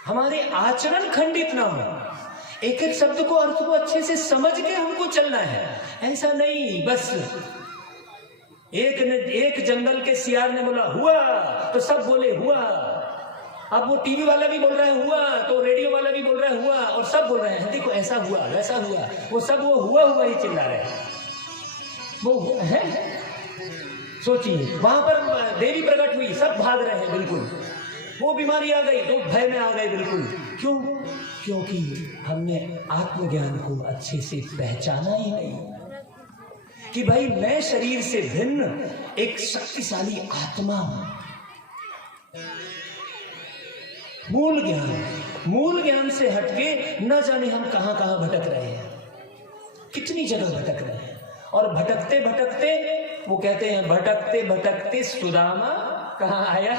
हमारे आचरण खंडित ना हो। एक एक शब्द को, अर्थ को अच्छे से समझ के हमको चलना है। ऐसा नहीं बस एक जंगल के सियार ने बोला हुआ तो सब बोले हुआ। अब वो टीवी वाला भी बोल रहा है हुआ, तो रेडियो वाला भी बोल रहा है हुआ, और सब बोल रहे हैं देखो ऐसा हुआ वैसा हुआ। वो सब वो हुआ ही चिल्ला रहे हैं। वो है, सोचिए वहां पर देवी प्रकट हुई, सब भाग रहे हैं बिल्कुल। वो बीमारी आ गई तो भय में आ गए बिल्कुल। क्यों? क्योंकि हमने आत्मज्ञान को अच्छे से पहचाना ही नहीं कि भाई मैं शरीर से भिन्न एक शक्तिशाली आत्मा हूं। मूल ज्ञान से हटके न जाने हम कहां कहां भटक रहे हैं, कितनी जगह भटक रहे हैं। और भटकते भटकते वो कहते हैं भटकते भटकते सुदामा कहां आया।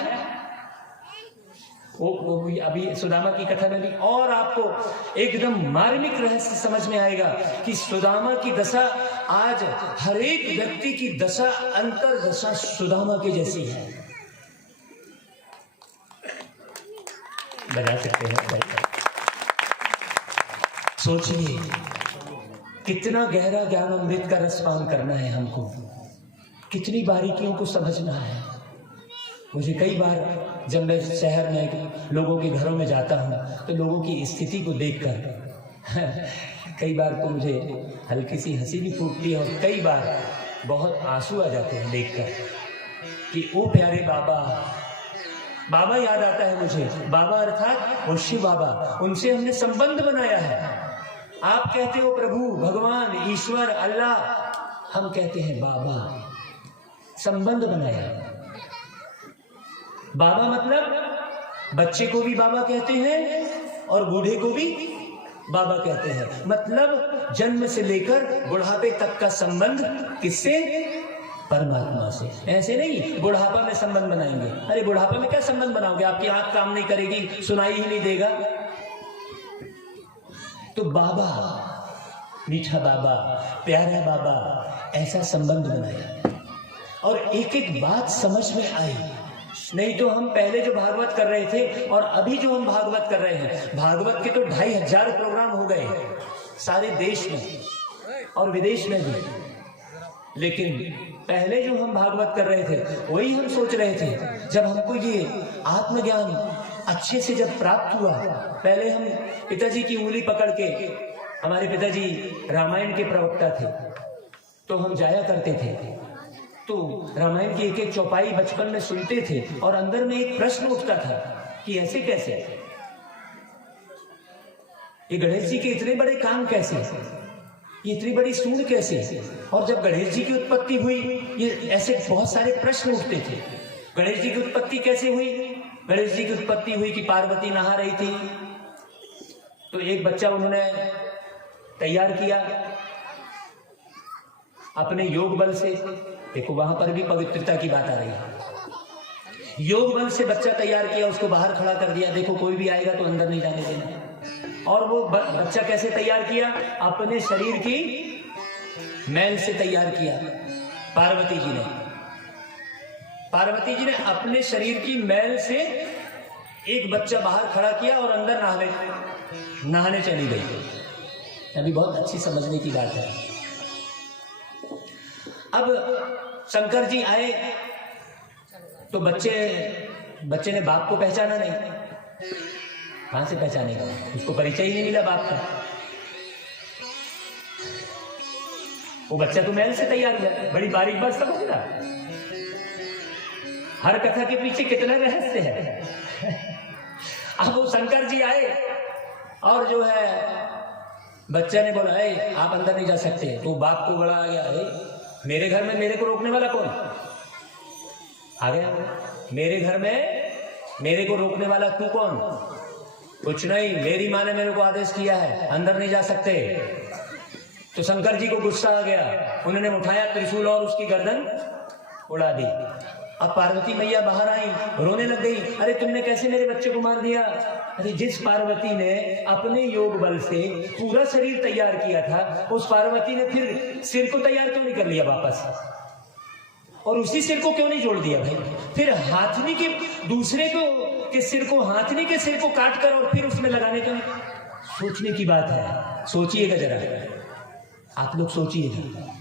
वो अभी सुदामा की कथा में भी और आपको एकदम मार्मिक रहस्य समझ में आएगा कि सुदामा की दशा आज हर एक व्यक्ति की दशा, अंतर दशा सुदामा की जैसी है। बजा सकते हैं भाई। सोचिए कितना गहरा ज्ञान अमृत का रसपान करना है हमको, कितनी बारीकियों को समझना है। मुझे कई बार जब मैं शहर में लोगों के घरों में जाता हूँ तो लोगों की स्थिति को देखकर कई बार तो मुझे हल्की सी हंसी भी फूटती है, और कई बार बहुत आंसू आ जाते हैं देखकर कि ओ प्यारे बाबा। बाबा याद आता है मुझे, बाबा अर्थात वो शिव बाबा, उनसे हमने संबंध बनाया है। आप कहते हो प्रभु, भगवान, ईश्वर, अल्लाह, हम कहते हैं बाबा। संबंध बनाया। बाबा मतलब बच्चे को भी बाबा कहते हैं और बूढ़े को भी बाबा कहते हैं। मतलब जन्म से लेकर बुढ़ापे तक का संबंध किससे? परमात्मा से। ऐसे नहीं बुढ़ापा में संबंध बनाएंगे। अरे बुढ़ापा में क्या संबंध बनाओगे? आपकी आंख काम नहीं करेगी, सुनाई ही नहीं देगा। तो बाबा, मीठा बाबा, प्यारा बाबा, ऐसा संबंध बनाया और एक एक बात समझ में आई। नहीं तो हम पहले जो भागवत कर रहे थे और अभी जो हम भागवत कर रहे हैं, भागवत के तो 2500 प्रोग्राम हो गए सारे देश में और विदेश में भी। लेकिन पहले जो हम भागवत कर रहे थे वही हम सोच रहे थे। जब हमको ये आत्मज्ञान अच्छे से जब प्राप्त हुआ, पहले हम पिताजी की उंगली पकड़ के, हमारे पिताजी रामायण के प्रवक्ता थे, तो हम जाया करते थे, तो रामायण की एक एक चौपाई बचपन में सुनते थे और अंदर में एक प्रश्न उठता था कि ऐसे कैसे, ये गणेश जी के इतने बड़े काम कैसे, ये इतनी बड़ी सूंड कैसे। और जब गणेश जी की उत्पत्ति हुई, ये ऐसे बहुत सारे प्रश्न उठते थे। गणेश जी की उत्पत्ति कैसे हुई? गणेश जी की उत्पत्ति हुई कि पार्वती नहा रही थी, तो एक बच्चा उन्होंने तैयार किया अपने योग बल से। देखो वहां पर भी पवित्रता की बात आ रही है। योग बल से बच्चा तैयार किया, उसको बाहर खड़ा कर दिया, देखो कोई भी आएगा तो अंदर नहीं जाने देना। और वो बच्चा कैसे तैयार किया? अपने शरीर की मैल से तैयार किया। पार्वती जी ने अपने शरीर की मैल से एक बच्चा बाहर खड़ा किया और अंदर नहाने चली गई। अभी बहुत अच्छी समझने की बात है। अब शंकर जी आए तो बच्चे ने बाप को पहचाना नहीं। कहां से पहचानेगा? उसको परिचय ही नहीं मिला बाप का। वो बच्चा तो मैल से तैयार हुआ। बड़ी बारीक बात समझ रहा, हर कथा के पीछे कितना रहस्य है। अब वो शंकर जी आए और जो है बच्चा ने बोला, आप अंदर नहीं जा सकते। तो बाप को बड़ा आ गया, मेरे घर में मेरे को रोकने वाला कौन आ गया? मेरे घर में मेरे को रोकने वाला तू कौन? कुछ नहीं, मेरी माँ ने मेरे को आदेश किया है, अंदर नहीं जा सकते। तो शंकर जी को गुस्सा आ गया, उन्होंने उठाया त्रिशूल और उसकी गर्दन उड़ा दी। अब पार्वती मैया बाहर आई, रोने लग गई, अरे तुमने कैसे मेरे बच्चे को मार दिया? अरे जिस पार्वती ने अपने योग बल से पूरा शरीर तैयार किया था, उस पार्वती ने फिर सिर को तैयार क्यों नहीं कर लिया वापस? और उसी सिर को क्यों नहीं जोड़ दिया भाई? फिर हाथनी के दूसरे के सिर को, हाथनी के सिर को काट कर और फिर उसमें लगाने का सोचने की बात है। सोचिएगा जरा, आप लोग सोचिएगा।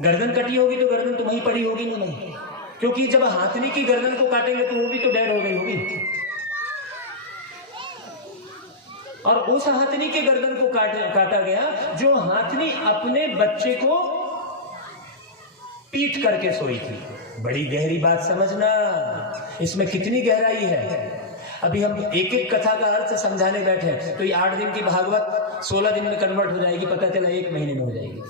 गर्दन कटी होगी तो गर्दन तो वहीं पड़ी होगी ना? नहीं, क्योंकि जब हाथनी की गर्दन को काटेंगे तो वो भी तो डेड हो गई होगी। और उस हाथनी के गर्दन को काटा गया जो हाथनी अपने बच्चे को पीट करके सोई थी। बड़ी गहरी बात समझना, इसमें कितनी गहराई है। अभी हम एक एक कथा का अर्थ समझाने बैठे तो ये 8 दिन की भागवत 16 दिन में कन्वर्ट हो जाएगी, पता चला 1 महीने में हो जाएगी।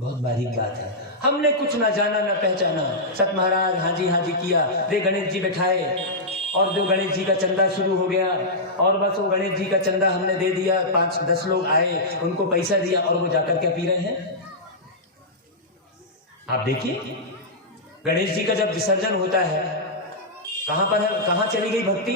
बहुत बारीक बात है। हमने कुछ ना जाना ना पहचाना, सत महाराज हाँ जी किया, वे गणेश जी बैठाए और जो गणेश जी का चंदा शुरू हो गया और बस वो गणेश जी का चंदा हमने दे दिया। 5-10 लोग आए, उनको पैसा दिया और वो जाकर क्या पी रहे हैं? आप देखिए, गणेश जी का जब विसर्जन होता है, कहां पर है, कहां चली गई भक्ति?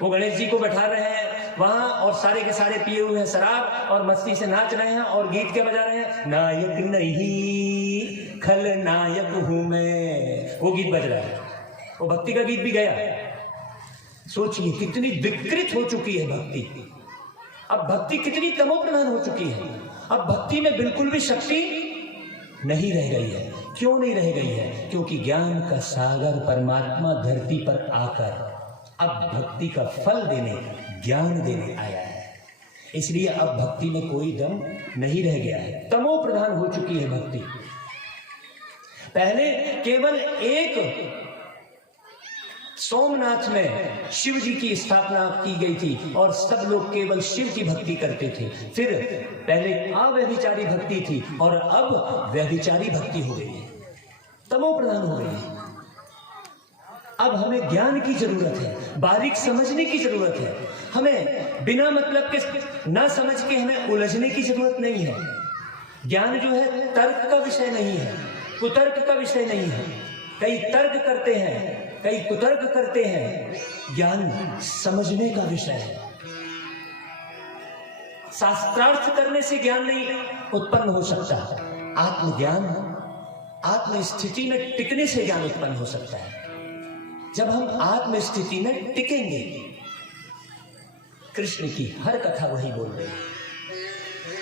वो गणेश जी को बैठा रहे हैं वहां और सारे के सारे पिए हुए हैं शराब और मस्ती से नाच रहे हैं और गीत क्या बजा रहे हैं? नायक नहीं खलनायक हूं मैं, वो गीत बज रहा है। वो भक्ति का गीत भी गया। सोचिए कितनी विकृत हो चुकी है भक्ति। अब भक्ति कितनी तमोप्रधान हो चुकी है। अब भक्ति में बिल्कुल भी शक्ति नहीं रह गई है। क्यों नहीं रह गई है? क्योंकि ज्ञान का सागर परमात्मा धरती पर आकर अब भक्ति का फल देने, ज्ञान देने आया है। इसलिए अब भक्ति में कोई दम नहीं रह गया है, तमो प्रधान हो चुकी है भक्ति। पहले केवल एक सोमनाथ में शिव जी की स्थापना की गई थी और सब लोग केवल शिव की भक्ति करते थे। फिर पहले अव्यभिचारी भक्ति थी और अब व्यभिचारी भक्ति हो गई है, तमो प्रधान हो गई है। अब हमें ज्ञान की जरूरत है, बारीक समझने की जरूरत है। हमें बिना मतलब के ना समझ के हमें उलझने की जरूरत नहीं है। ज्ञान जो है तर्क का विषय नहीं है, कुतर्क का विषय नहीं है। कई तर्क करते हैं, कई कुतर्क करते हैं, ज्ञान समझने का विषय है। शास्त्रार्थ करने से ज्ञान नहीं उत्पन्न हो सकता। आत्मज्ञान, आत्मस्थिति में टिकने से ज्ञान उत्पन्न हो सकता है। जब हम आत्मस्थिति में टिकेंगे, कृष्ण की हर कथा वही बोल रही है।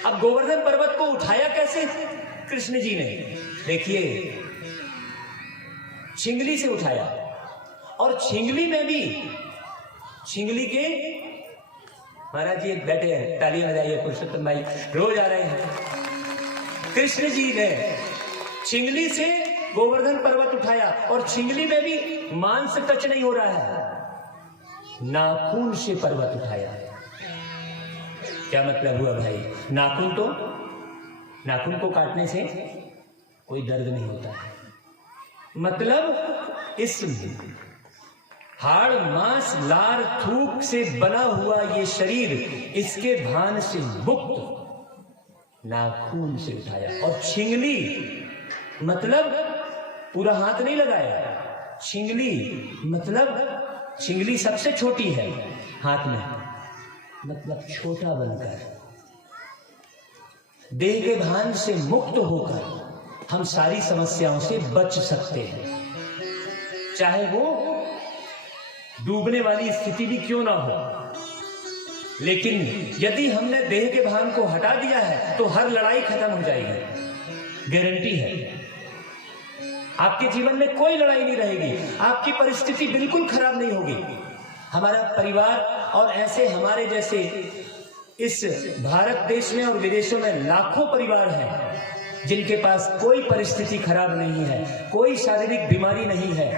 अब गोवर्धन पर्वत को उठाया कैसे कृष्ण जी ने? देखिए, छिंगली से उठाया, और छिंगली में भी छिंगली के महाराज जी बैठे हैं, तालियां बजाइए, पुरुषोत्तम भाई रोज आ रहे हैं। कृष्ण जी ने छिंगली से गोवर्धन पर्वत उठाया, और छिंगली में भी मांस टच नहीं हो रहा है, नाखून से पर्वत उठाया। क्या मतलब हुआ भाई? नाखून को काटने से कोई दर्द नहीं होता है। मतलब इस हाड़ मांस लार थूक से बना हुआ ये शरीर, इसके भान से मुक्त नाखून से उठाया। और छिंगली मतलब पूरा हाथ नहीं लगाया, छिंगली मतलब छिंगली सबसे छोटी है हाथ में, मतलब छोटा बनकर देह के भान से मुक्त होकर हम सारी समस्याओं से बच सकते हैं, चाहे वो डूबने वाली स्थिति भी क्यों ना हो। लेकिन यदि हमने देह के भान को हटा दिया है तो हर लड़ाई खत्म हो जाएगी, गारंटी है। आपके जीवन में कोई लड़ाई नहीं रहेगी, आपकी परिस्थिति बिल्कुल खराब नहीं होगी। हमारा परिवार और ऐसे हमारे जैसे इस भारत देश में और विदेशों में लाखों परिवार हैं जिनके पास कोई परिस्थिति खराब नहीं है, कोई शारीरिक बीमारी नहीं है,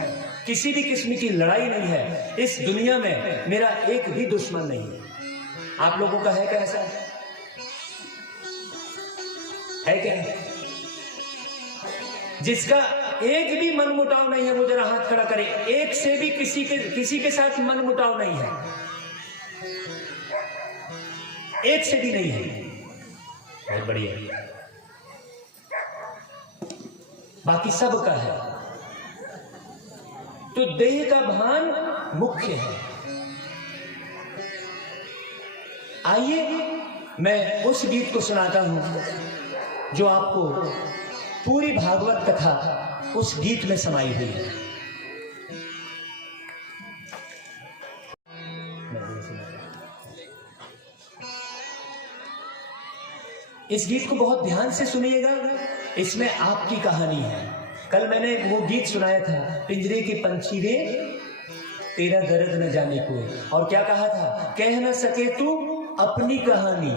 किसी भी किस्म की लड़ाई नहीं है। इस दुनिया में मेरा एक भी दुश्मन नहीं है। आप लोगों का है क्या ऐसा? है क्या? जिसका एक भी मन मुटाव नहीं है वो जरा हाथ खड़ा करे। एक से भी किसी के साथ मन मुटाव नहीं है, एक से भी नहीं है। बहुत बढ़िया। बाकी सब का है। तो देह का भान मुख्य है। आइए मैं उस गीत को सुनाता हूं जो आपको पूरी भागवत कथा उस गीत में समाई हुई है। इस गीत को बहुत ध्यान से सुनिएगा, इसमें आपकी कहानी है। कल मैंने वो गीत सुनाया था, पिंजरे के पंछी रे तेरा दर्द न जाने को, और क्या कहा था? कह न सके तू अपनी कहानी,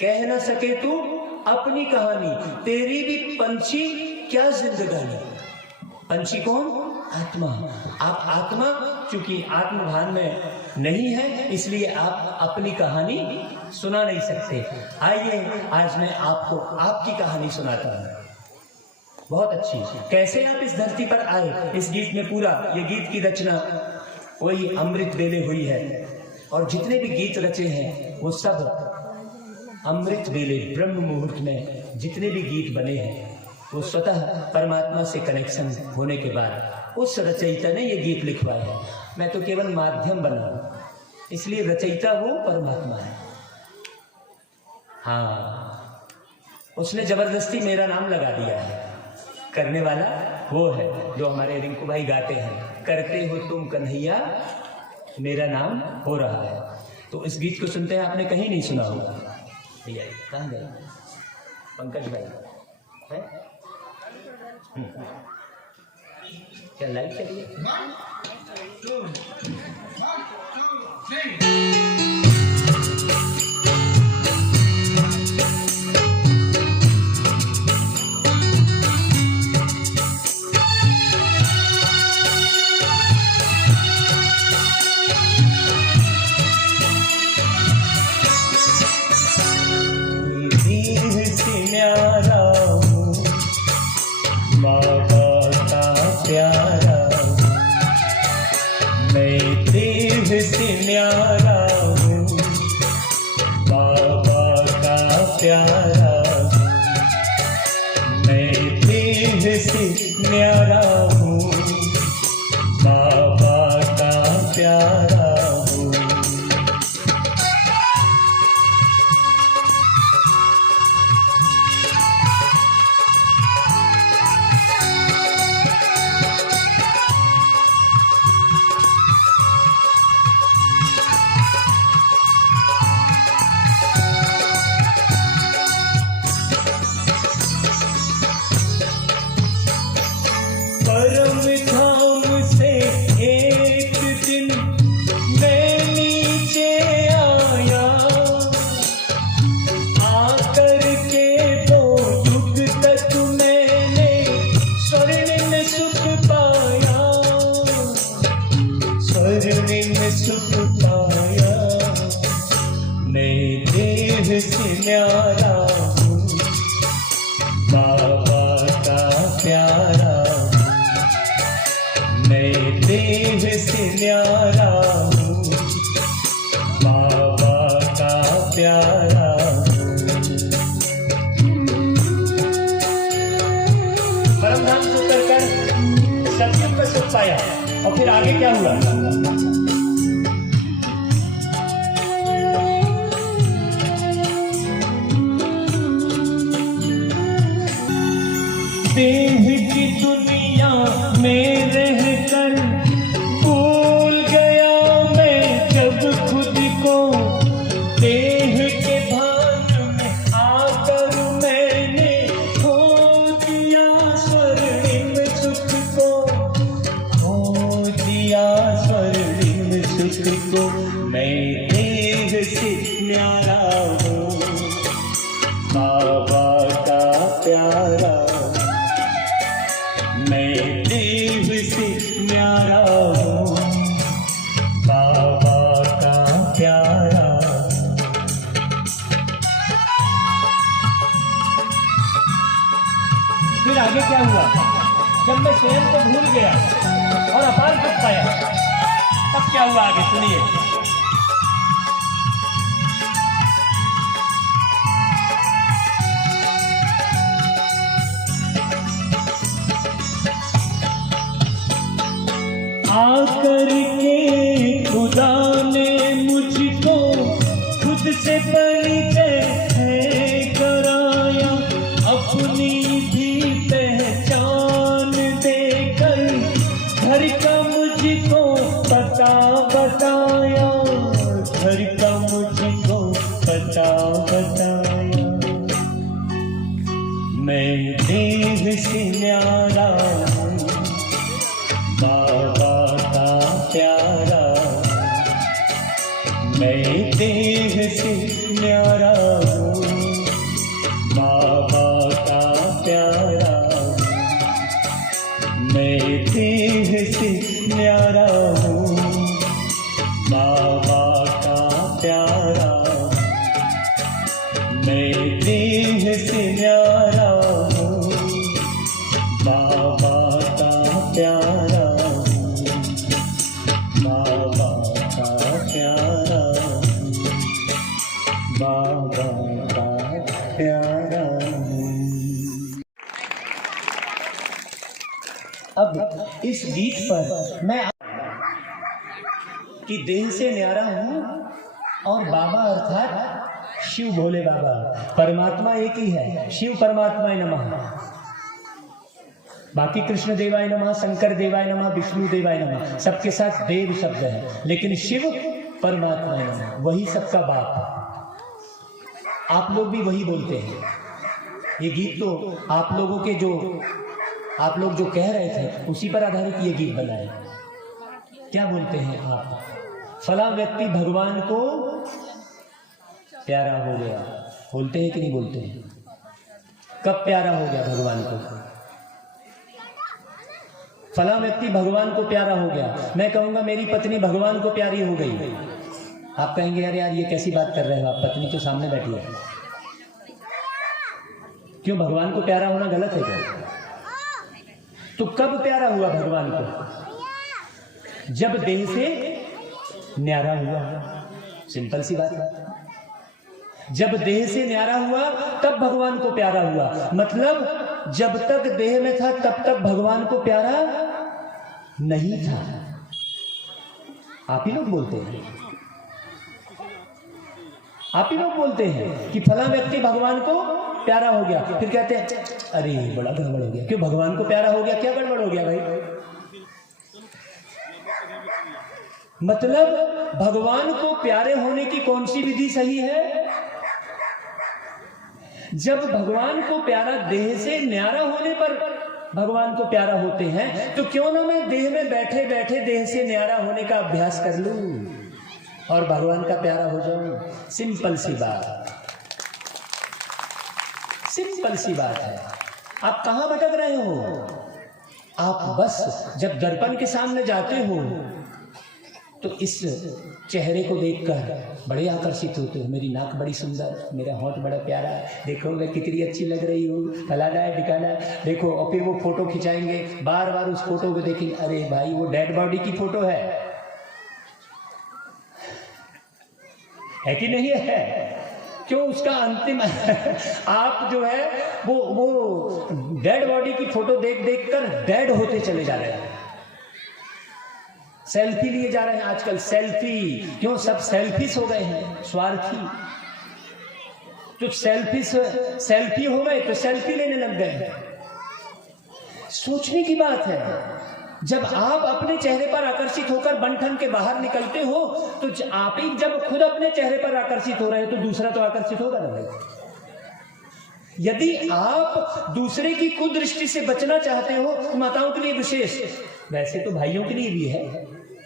कह न सके तू अपनी कहानी, तेरी भी पंछी क्या जिंदगानी। पंछी कौन? आत्मा। आप आत्मा चूंकि आत्मभान में नहीं है, इसलिए आप अपनी कहानी सुना नहीं सकते। आइए आज मैं आपको आपकी कहानी सुनाता हूं, बहुत अच्छी। कैसे आप इस धरती पर आए, इस गीत में पूरा ये गीत की रचना वही अमृत वेले हुई है, और जितने भी गीत रचे हैं वो सब अमृत वेले ब्रह्म मुहूर्त में जितने भी गीत बने हैं वो स्वतः परमात्मा से कनेक्शन होने के बाद उस रचयिता ने ये गीत लिखवाए हैं। मैं तो केवल माध्यम बना, इसलिए रचयिता वो परमात्मा है। हाँ, उसने जबरदस्ती मेरा नाम लगा दिया है, करने वाला वो है जो हमारे रिंकू भाई गाते हैं, करते हो तुम कन्हैया मेरा नाम हो रहा है। तो इस गीत को सुनते हैं, आपने कहीं नहीं सुना होगा। भैया कहाँ गए? पंकज भाई है? क्या लाइट चलिए? 1 2 3 बाबा का प्यारा प्यारा हूँ, मैं देह से न्यारा हूँ, बाबा का प्यारा हूँ। परम धाम से एक दिन मैं नीचे आया, आकर के वो युग तक मैंने स्वर्णिम सुख पाया, स्वर्णिम सुख पाया। मैं देह से न्यारा हूँ, बाबा का प्यारा, मैं देह से न्यारा हूँ, बाबा का प्यारा हूँ। परमधाम से उतरकर सतयुग में सुख पाया और फिर आगे क्या हुआ? देह की दुनिया में रहकर भूल गया मैं जब खुद को, देह के भान में आकर मैंने खो दिया स्वर्णिम सुख को, खो दिया स्वर्णिम सुख को। मैं देह से न्यारा हूँ, बाबा का प्यारा, मैं देव से न्यारा हूँ, बाबा का प्यारा। फिर आगे क्या हुआ? जब मैं स्वयं को भूल गया और अपार सुख पाया, तब क्या हुआ आगे सुनिए। आकर के खुदा ने मुझको खुद से परिचय कराया, अपनी भी पहचान देकर घर का मुझको पता बताया, घर का मुझको पता बताया। मैं देह से न्यारा हूँ, बाबा का प्यारा, मैं देह से न्यारा हूँ, बाबा का प्यारा, मैं देह से न्यारा हूँ, बाबा का प्यारा, मैं देह से न्यारा हूँ, बाबा का प्यारा, बाबा का प्यारा, बाबा का प्यारा। अब इस गीत पर मैं कि देह से न्यारा हूं और बाबा अर्थात शिव भोले बाबा, परमात्मा एक ही है, शिव परमात्माय नमः। बाकी कृष्ण देवाय नमः, शंकर देवाय नमः, विष्णु देवाय नमः, सबके साथ देव शब्द है, लेकिन शिव परमात्माय नमः, वही सबका बाप। आप लोग भी वही बोलते हैं। ये गीत तो आप लोगों के आप लोग जो कह रहे थे उसी पर आधारित ये गीत बनाए। क्या बोलते हैं आप? फला व्यक्ति भगवान को प्यारा हो गया, बोलते हैं कि नहीं बोलते हैं? कब प्यारा हो गया भगवान को? फला व्यक्ति भगवान को प्यारा हो गया। मैं कहूंगा मेरी पत्नी भगवान को प्यारी हो गई। आप कहेंगे अरे यार ये कैसी बात कर रहे हो आप, पत्नी तो सामने बैठी है। क्यों, भगवान को प्यारा होना गलत है क्या? तो कब प्यारा हुआ भगवान को? जब देह से न्यारा हुआ। सिंपल सी बात है। जब देह से न्यारा हुआ तब भगवान को प्यारा हुआ। मतलब जब तक देह में था तब तक भगवान को प्यारा नहीं था। आप ही लोग बोलते हैं, आप ही लोग बोलते हैं कि फला व्यक्ति भगवान को प्यारा हो गया, फिर कहते हैं अरे बड़ा गड़बड़ हो गया। क्यों भगवान को प्यारा हो गया? क्या गड़बड़ हो गया भाई? मतलब भगवान को प्यारे होने की कौन सी विधि सही है? जब भगवान को प्यारा देह से न्यारा होने पर भगवान को प्यारा होते हैं, तो क्यों ना मैं देह में बैठे बैठे देह से न्यारा होने का अभ्यास कर लूं और भगवान का प्यारा हो जाऊं। सिंपल सी बात, सिंपल सी बात है। आप कहां भटक रहे हो? आप बस जब दर्पण के सामने जाते हो तो इस चेहरे को देखकर बड़े आकर्षित होते हो। मेरी नाक बड़ी सुंदर, मेरा होंठ बड़ा प्यारा, देखो मैं कितनी अच्छी लग रही हूँ, फलाना है ढिकाना है, देखो। और फिर वो फोटो खिंचाएंगे, बार बार उस फोटो को देखेंगे। अरे भाई वो डेड बॉडी की फोटो है कि नहीं है? क्यों उसका अंतिम आप जो है वो डेड बॉडी की फोटो देख देख कर डेड होते चले जा रहे हैं। सेल्फी लिए जा रहे हैं आजकल, सेल्फी। क्यों? सब सेल्फिश हो गए हैं, स्वार्थी। तो सेल्फी हो गए तो सेल्फी लेने लग गए। सोचने की बात है, जब आप अपने चेहरे पर आकर्षित होकर बंठन के बाहर निकलते हो तो आप ही जब खुद अपने चेहरे पर आकर्षित हो रहे हो तो दूसरा तो आकर्षित होगा ना भाई। यदि आप दूसरे की कुदृष्टि से बचना चाहते हो तो माताओं के लिए विशेष, वैसे तो भाइयों के लिए भी है,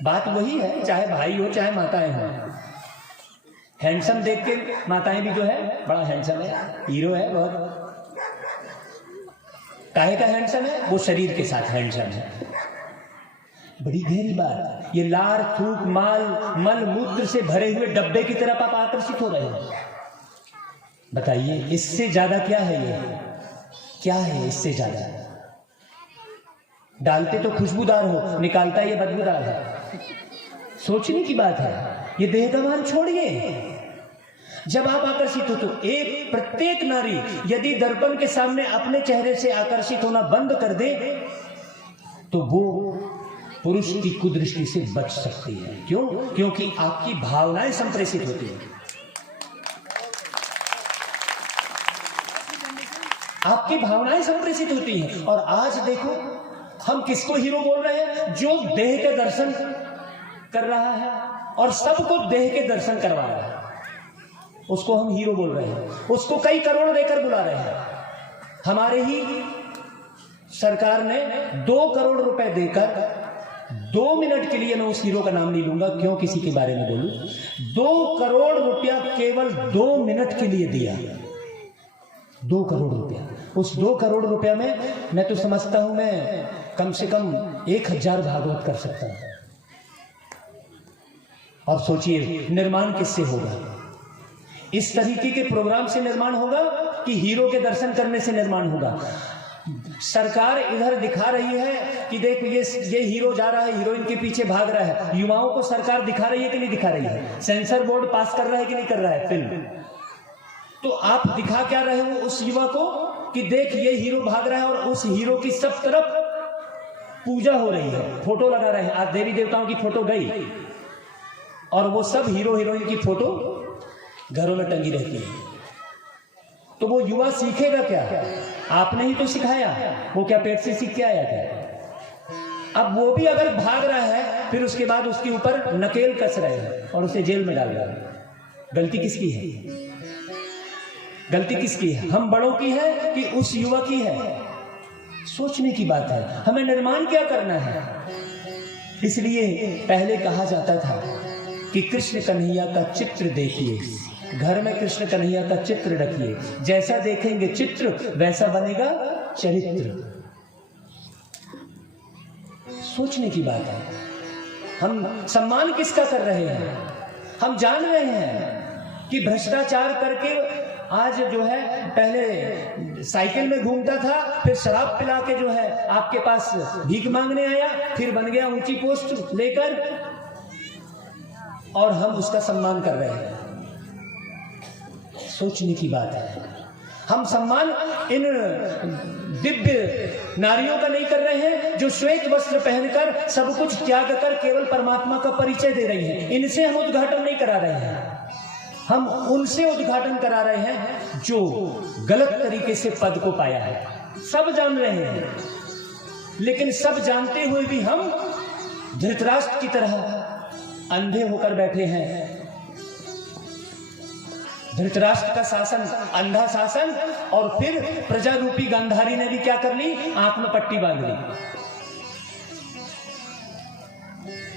बात वही है, चाहे भाई हो चाहे माताएं हो। हैंडसम देख के माताएं भी जो है बड़ा हैंडसम है, हीरो है बहुत। काहे का हैंडसम है? वो शरीर के साथ हैंडसम है। बड़ी गहरी बात। ये लार थूक मल मूत्र से भरे हुए डब्बे की तरफ आप आकर्षित हो रहे हो। बताइए इससे ज्यादा क्या है? ये क्या है इससे ज्यादा? डालते तो खुशबूदार हो, निकालता ये बदबूदार है। सोचने की बात है। ये देह का मान छोड़िए। जब आप आकर्षित हो तो प्रत्येक नारी यदि दर्पण के सामने अपने चेहरे से आकर्षित होना बंद कर दे तो वो पुरुष की कुदृष्टि से बच सकती है। क्यों? क्योंकि आपकी भावनाएं संप्रेषित होती हैं। आपकी भावनाएं संप्रेषित होती हैं। और आज देखो हम किसको हीरो बोल रहे हैं? जो देह के दर्शन कर रहा है और सबको देह के दर्शन करवा रहा है, उसको हम हीरो बोल रहे हैं। उसको कई करोड़ देकर बुला रहे हैं। हमारे ही सरकार ने 2 करोड़ रुपए देकर 2 मिनट के लिए, मैं उस हीरो का नाम नहीं लूंगा, क्यों किसी के बारे में बोलूं, 2 करोड़ रुपया केवल 2 मिनट के लिए दिया। 2 करोड़ रुपया। उस 2 करोड़ रुपया में मैं तो समझता हूं मैं कम से कम 1000 भागवत कर सकता हूं। और सोचिए निर्माण किससे होगा? इस तरीके के प्रोग्राम से निर्माण होगा कि हीरो के दर्शन करने से निर्माण होगा? सरकार इधर दिखा रही है कि देखो ये हीरो जा रहा है, हीरोइन के पीछे भाग रहा है। युवाओं को सरकार दिखा रही है कि नहीं दिखा रही है? सेंसर बोर्ड पास कर रहा है कि नहीं कर रहा है फिल्म? तो आप दिखा क्या रहे हो उस युवा को कि देख ये हीरो भाग रहा है और उस हीरो की सब तरफ पूजा हो रही है, फोटो लगा रहे हैं। आज देवी देवताओं की फोटो गई और वो सब हीरो हीरोइन की फोटो घरों में टंगी रहती है। तो वो युवा सीखेगा क्या? आपने ही तो सिखाया। वो क्या पेट से सीख के आया क्या? अब वो भी अगर भाग रहा है फिर उसके बाद उसके ऊपर नकेल कस रहे हैं और उसे जेल में डाल रहे हैं। गलती किसकी है? गलती किसकी है? हम बड़ों की है कि उस युवा की है? सोचने की बात है। हमें निर्माण क्या करना है? इसलिए पहले कहा जाता था कि कृष्ण कन्हैया का चित्र देखिए, घर में कृष्ण कन्हैया का चित्र रखिए, जैसा देखेंगे चित्र वैसा बनेगा चरित्र। सोचने की बात है। हम सम्मान किसका कर रहे हैं? हम जान रहे हैं कि भ्रष्टाचार करके आज जो है, पहले साइकिल में घूमता था, फिर शराब पिला के जो है आपके पास भीख मांगने आया, फिर बन गया ऊंची पोस्ट लेकर, और हम उसका सम्मान कर रहे हैं। सोचने की बात है। हम सम्मान इन दिव्य नारियों का नहीं कर रहे हैं जो श्वेत वस्त्र पहनकर सब कुछ त्याग कर केवल परमात्मा का परिचय दे रही हैं। इनसे हम उद्घाटन नहीं करा रहे हैं, हम उनसे उद्घाटन करा रहे हैं जो गलत तरीके से पद को पाया है। सब जान रहे हैं, लेकिन सब जानते हुए भी हम धृतराष्ट्र की तरह अंधे होकर बैठे हैं। धृतराष्ट्र का शासन अंधा शासन, और फिर प्रजा रूपी गांधारी ने भी क्या कर ली, आंख में पट्टी बांध ली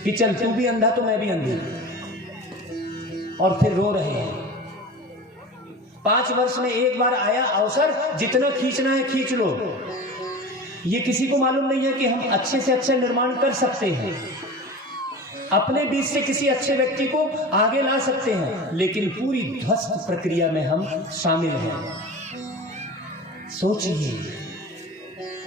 कि चल तू भी अंधा तो मैं भी अंधी, और फिर रो रहे हैं। 5 वर्ष में एक बार आया अवसर, जितना खींचना है खींच लो। ये किसी को मालूम नहीं है कि हम अच्छे से अच्छा निर्माण कर सकते हैं, अपने बीच से किसी अच्छे व्यक्ति को आगे ला सकते हैं, लेकिन पूरी ध्वस्त प्रक्रिया में हम शामिल हैं। सोचिए,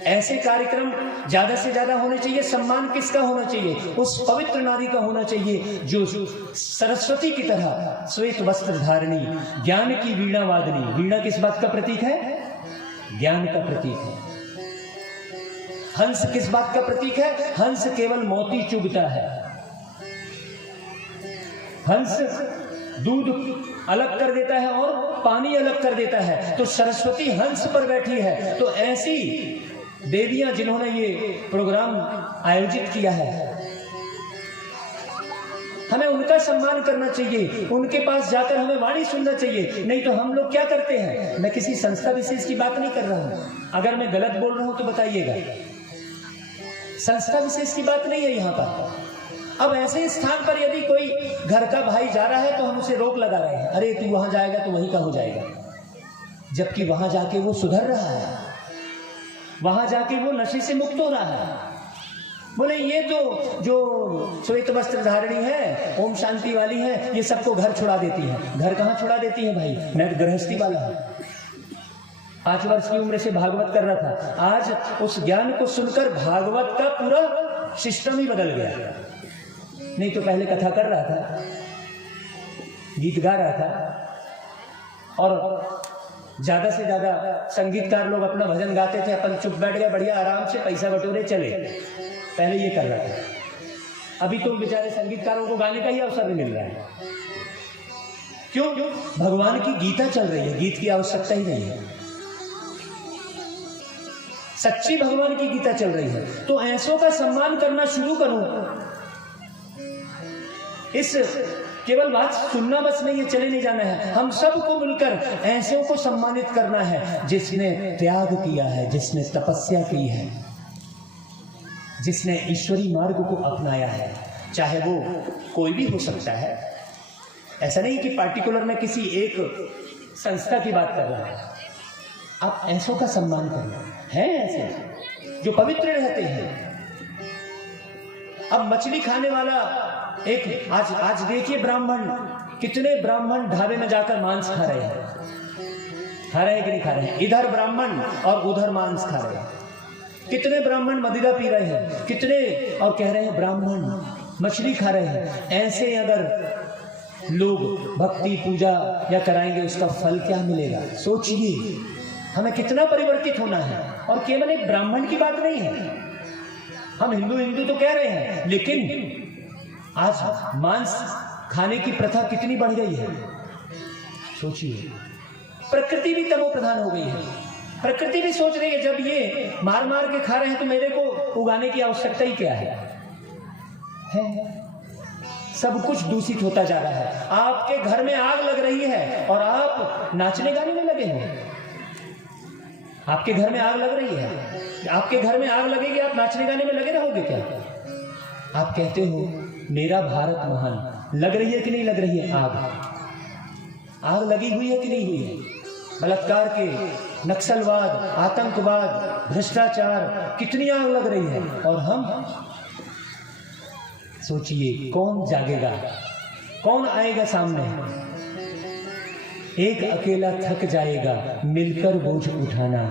ऐसे कार्यक्रम ज्यादा से ज्यादा होने चाहिए। सम्मान किसका होना चाहिए? उस पवित्र नारी का होना चाहिए जो सरस्वती की तरह श्वेत वस्त्र धारणी, ज्ञान की वीणा वादनी। वीणा किस बात का प्रतीक है? ज्ञान का प्रतीक है। हंस किस बात का प्रतीक है? हंस केवल मोती चुगता है। हंस दूध अलग कर देता है और पानी अलग कर देता है, तो सरस्वती हंस पर बैठी है। तो ऐसी देवियां जिन्होंने ये प्रोग्राम आयोजित किया है, हमें उनका सम्मान करना चाहिए, उनके पास जाकर हमें वाणी सुनना चाहिए। नहीं तो हम लोग क्या करते हैं, मैं किसी संस्था विशेष की बात नहीं कर रहा हूं, अगर मैं गलत बोल रहा हूं तो बताइएगा। संस्था विशेष की बात नहीं है यहाँ पर। अब ऐसे स्थान पर यदि कोई घर का भाई जा रहा है तो हम उसे रोक लगा रहे हैं, अरे तू वहां जाएगा तो वहीं का हो जाएगा, जबकि वहां जाके वो सुधर रहा है, वहां जाके वो नशे से मुक्त हो रहा है। बोले ये तो जो श्वेत वस्त्र धारणी है, ओम शांति वाली है, ये सबको घर छुड़ा देती है। घर कहाँ छुड़ा देती है भाई, मैं गृहस्थी वाला हूं, 5 वर्ष की उम्र से भागवत कर रहा था। आज उस ज्ञान को सुनकर भागवत का पूरा सिस्टम ही बदल गया। नहीं तो पहले कथा कर रहा था, गीत गा रहा था, और ज्यादा से ज्यादा संगीतकार लोग अपना भजन गाते थे, अपन चुप बैठ गए, बढ़िया आराम से पैसा बटोरे चले। पहले ये कर रहा था। अभी तो बेचारे संगीतकारों को गाने का ही अवसर नहीं मिल रहा है। क्यों? भगवान की गीता चल रही है, गीत की आवश्यकता ही नहीं है। सच्ची भगवान की गीता चल रही है, तो ऐसों का सम्मान करना शुरू करो। इस केवल बात सुनना बस नहीं है, चले नहीं जाना है, हम सबको मिलकर ऐसों को सम्मानित करना है जिसने त्याग किया है, जिसने तपस्या की है, जिसने ईश्वरी मार्ग को अपनाया है। चाहे वो कोई भी हो सकता है, ऐसा नहीं कि पार्टिकुलर में किसी एक संस्था की बात कर रहा है। आप ऐसों का सम्मान करना है, ऐसे जो पवित्र रहते हैं। अब मछली खाने वाला एक आज देखिए, ब्राह्मण, कितने ब्राह्मण ढाबे में जाकर मांस खा रहे हैं, खा रहे हैं कि नहीं खा रहे हैं? इधर ब्राह्मण और उधर मांस खा रहे हैं। कितने ब्राह्मण मदिरा पी रहे हैं, कितने और कह रहे हैं ब्राह्मण मछली खा रहे हैं। ऐसे अगर लोग भक्ति पूजा या कराएंगे, उसका फल क्या मिलेगा? सोचिए, हमें कितना परिवर्तित होना है। और केवल एक ब्राह्मण की बात नहीं है, हम हिंदू तो कह रहे हैं, लेकिन आज मांस खाने की प्रथा कितनी बढ़ गई है। सोचिए, प्रकृति भी तमो प्रधान हो गई है। प्रकृति भी सोच रही है, जब ये मार मार के खा रहे हैं तो मेरे को उगाने की आवश्यकता ही क्या है? सब कुछ दूषित होता जा रहा है। आपके घर में आग लग रही है और आप नाचने गाने में लगे हो। आपके घर में आग लग रही है, आपके घर में आग लगेगी, आप नाचने गाने में लगे रहोगे क्या? आप कहते हो मेरा भारत महान, लग रही है कि नहीं लग रही है आग? आग लगी हुई है कि नहीं हुई है? बलात्कार के, नक्सलवाद, आतंकवाद, भ्रष्टाचार, कितनी आग लग रही है। और हम सोचिए, कौन जागेगा, कौन आएगा सामने? एक अकेला थक जाएगा, मिलकर बोझ उठाना,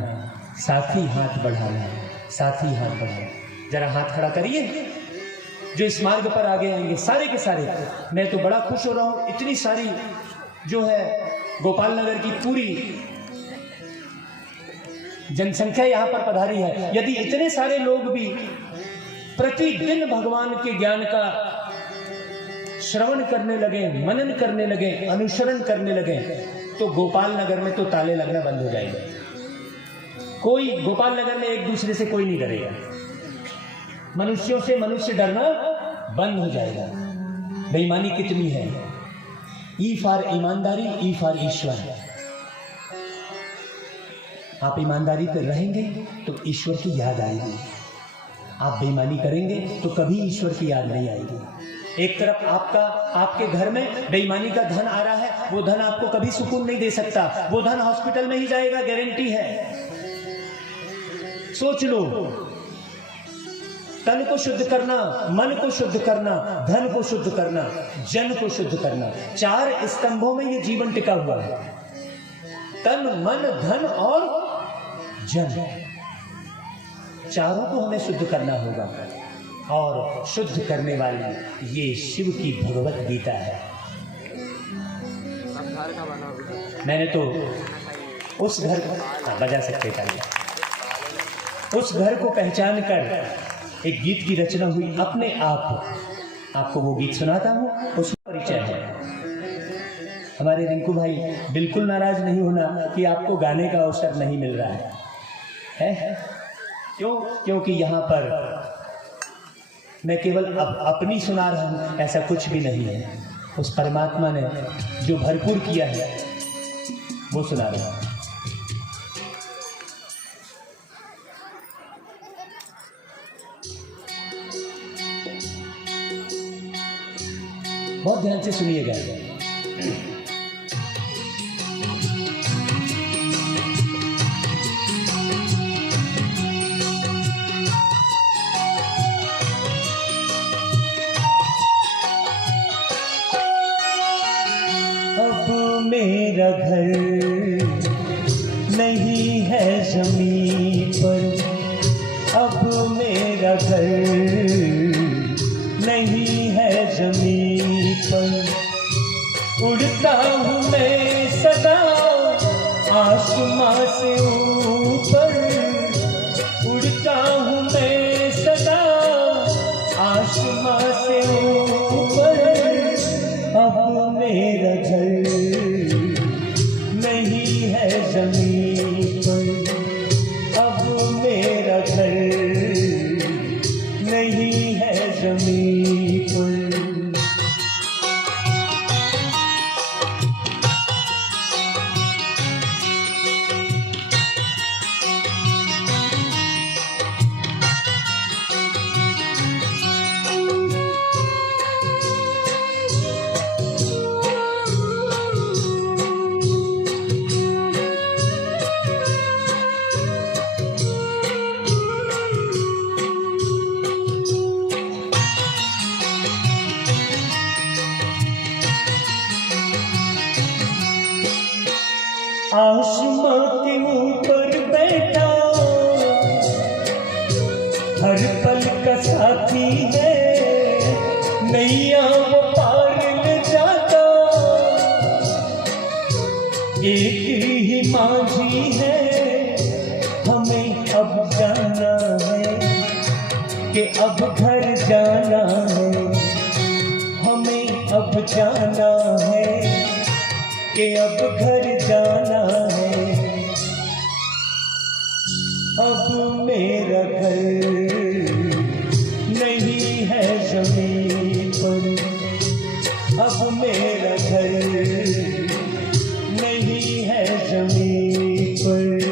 साथी हाथ बढ़ाना, साथी हाथ बढ़ाना। जरा हाथ खड़ा करिए जो इस मार्ग पर आगे आएंगे, सारे के सारे। मैं तो बड़ा खुश हो रहा हूं, इतनी सारी जो है गोपाल नगर की पूरी जनसंख्या यहाँ पर पधारी है। यदि इतने सारे लोग भी प्रतिदिन भगवान के ज्ञान का श्रवण करने लगे, मनन करने लगे, अनुसरण करने लगे, तो गोपाल नगर में तो ताले लगना बंद हो जाएगा। कोई गोपाल नगर में एक दूसरे से कोई नहीं डरेगा, मनुष्यों से मनुष्य डरना बंद हो जाएगा। बेईमानी कितनी है, ई फॉर ईमानदारी, ई फॉर ईश्वर। आप ईमानदारी पर रहेंगे तो ईश्वर की याद आएगी, आप बेईमानी करेंगे तो कभी ईश्वर की याद नहीं आएगी। एक तरफ आपके घर में बेईमानी का धन आ रहा है, वो धन आपको कभी सुकून नहीं दे सकता, वो धन हॉस्पिटल में ही जाएगा, गारंटी है। सोच लो, तन को शुद्ध करना, मन को शुद्ध करना, धन को शुद्ध करना, जन को शुद्ध करना, 4 स्तंभों में ये जीवन टिका हुआ है। तन, मन, धन और जन, चारों को हमें शुद्ध करना होगा। और शुद्ध करने वाली ये शिव की भगवत गीता है। मैंने तो उस घर बजा सकते हैं, उस घर को पहचान कर एक गीत की रचना हुई अपने आप। आपको वो गीत सुनाता हूँ, उसका परिचय है। हमारे रिंकू भाई, बिल्कुल नाराज नहीं होना कि आपको गाने का अवसर नहीं मिल रहा है? क्यों? क्योंकि यहाँ पर मैं केवल अपनी सुना रहा हूँ, ऐसा कुछ भी नहीं है। उस परमात्मा ने जो भरपूर किया है वो सुना रहा हूँ। बहुत ध्यान से सुनिएगा। अब मेरा घर नहीं है जमीन पर, अब मेरा घर नहीं है जमीन पर, उड़ता हूँ मैं सदा आसमां से ऊपर, उड़ता हूँ मैं सदा आसमां से ऊपर। अब मेरा घर नहीं है जमीन पर, अब मेरा घर नहीं है जमीन पर। आसमां के ऊपर बैठा हर पल का साथी है, नैया वो पार ले जाता, एक ही माझी है। हमें अब जाना है कि अब घर जाना है, हमें अब जाना है कि अब घर जाना है। अब मेरा घर नहीं है जमीन पर, अब मेरा घर नहीं है जमीन पर।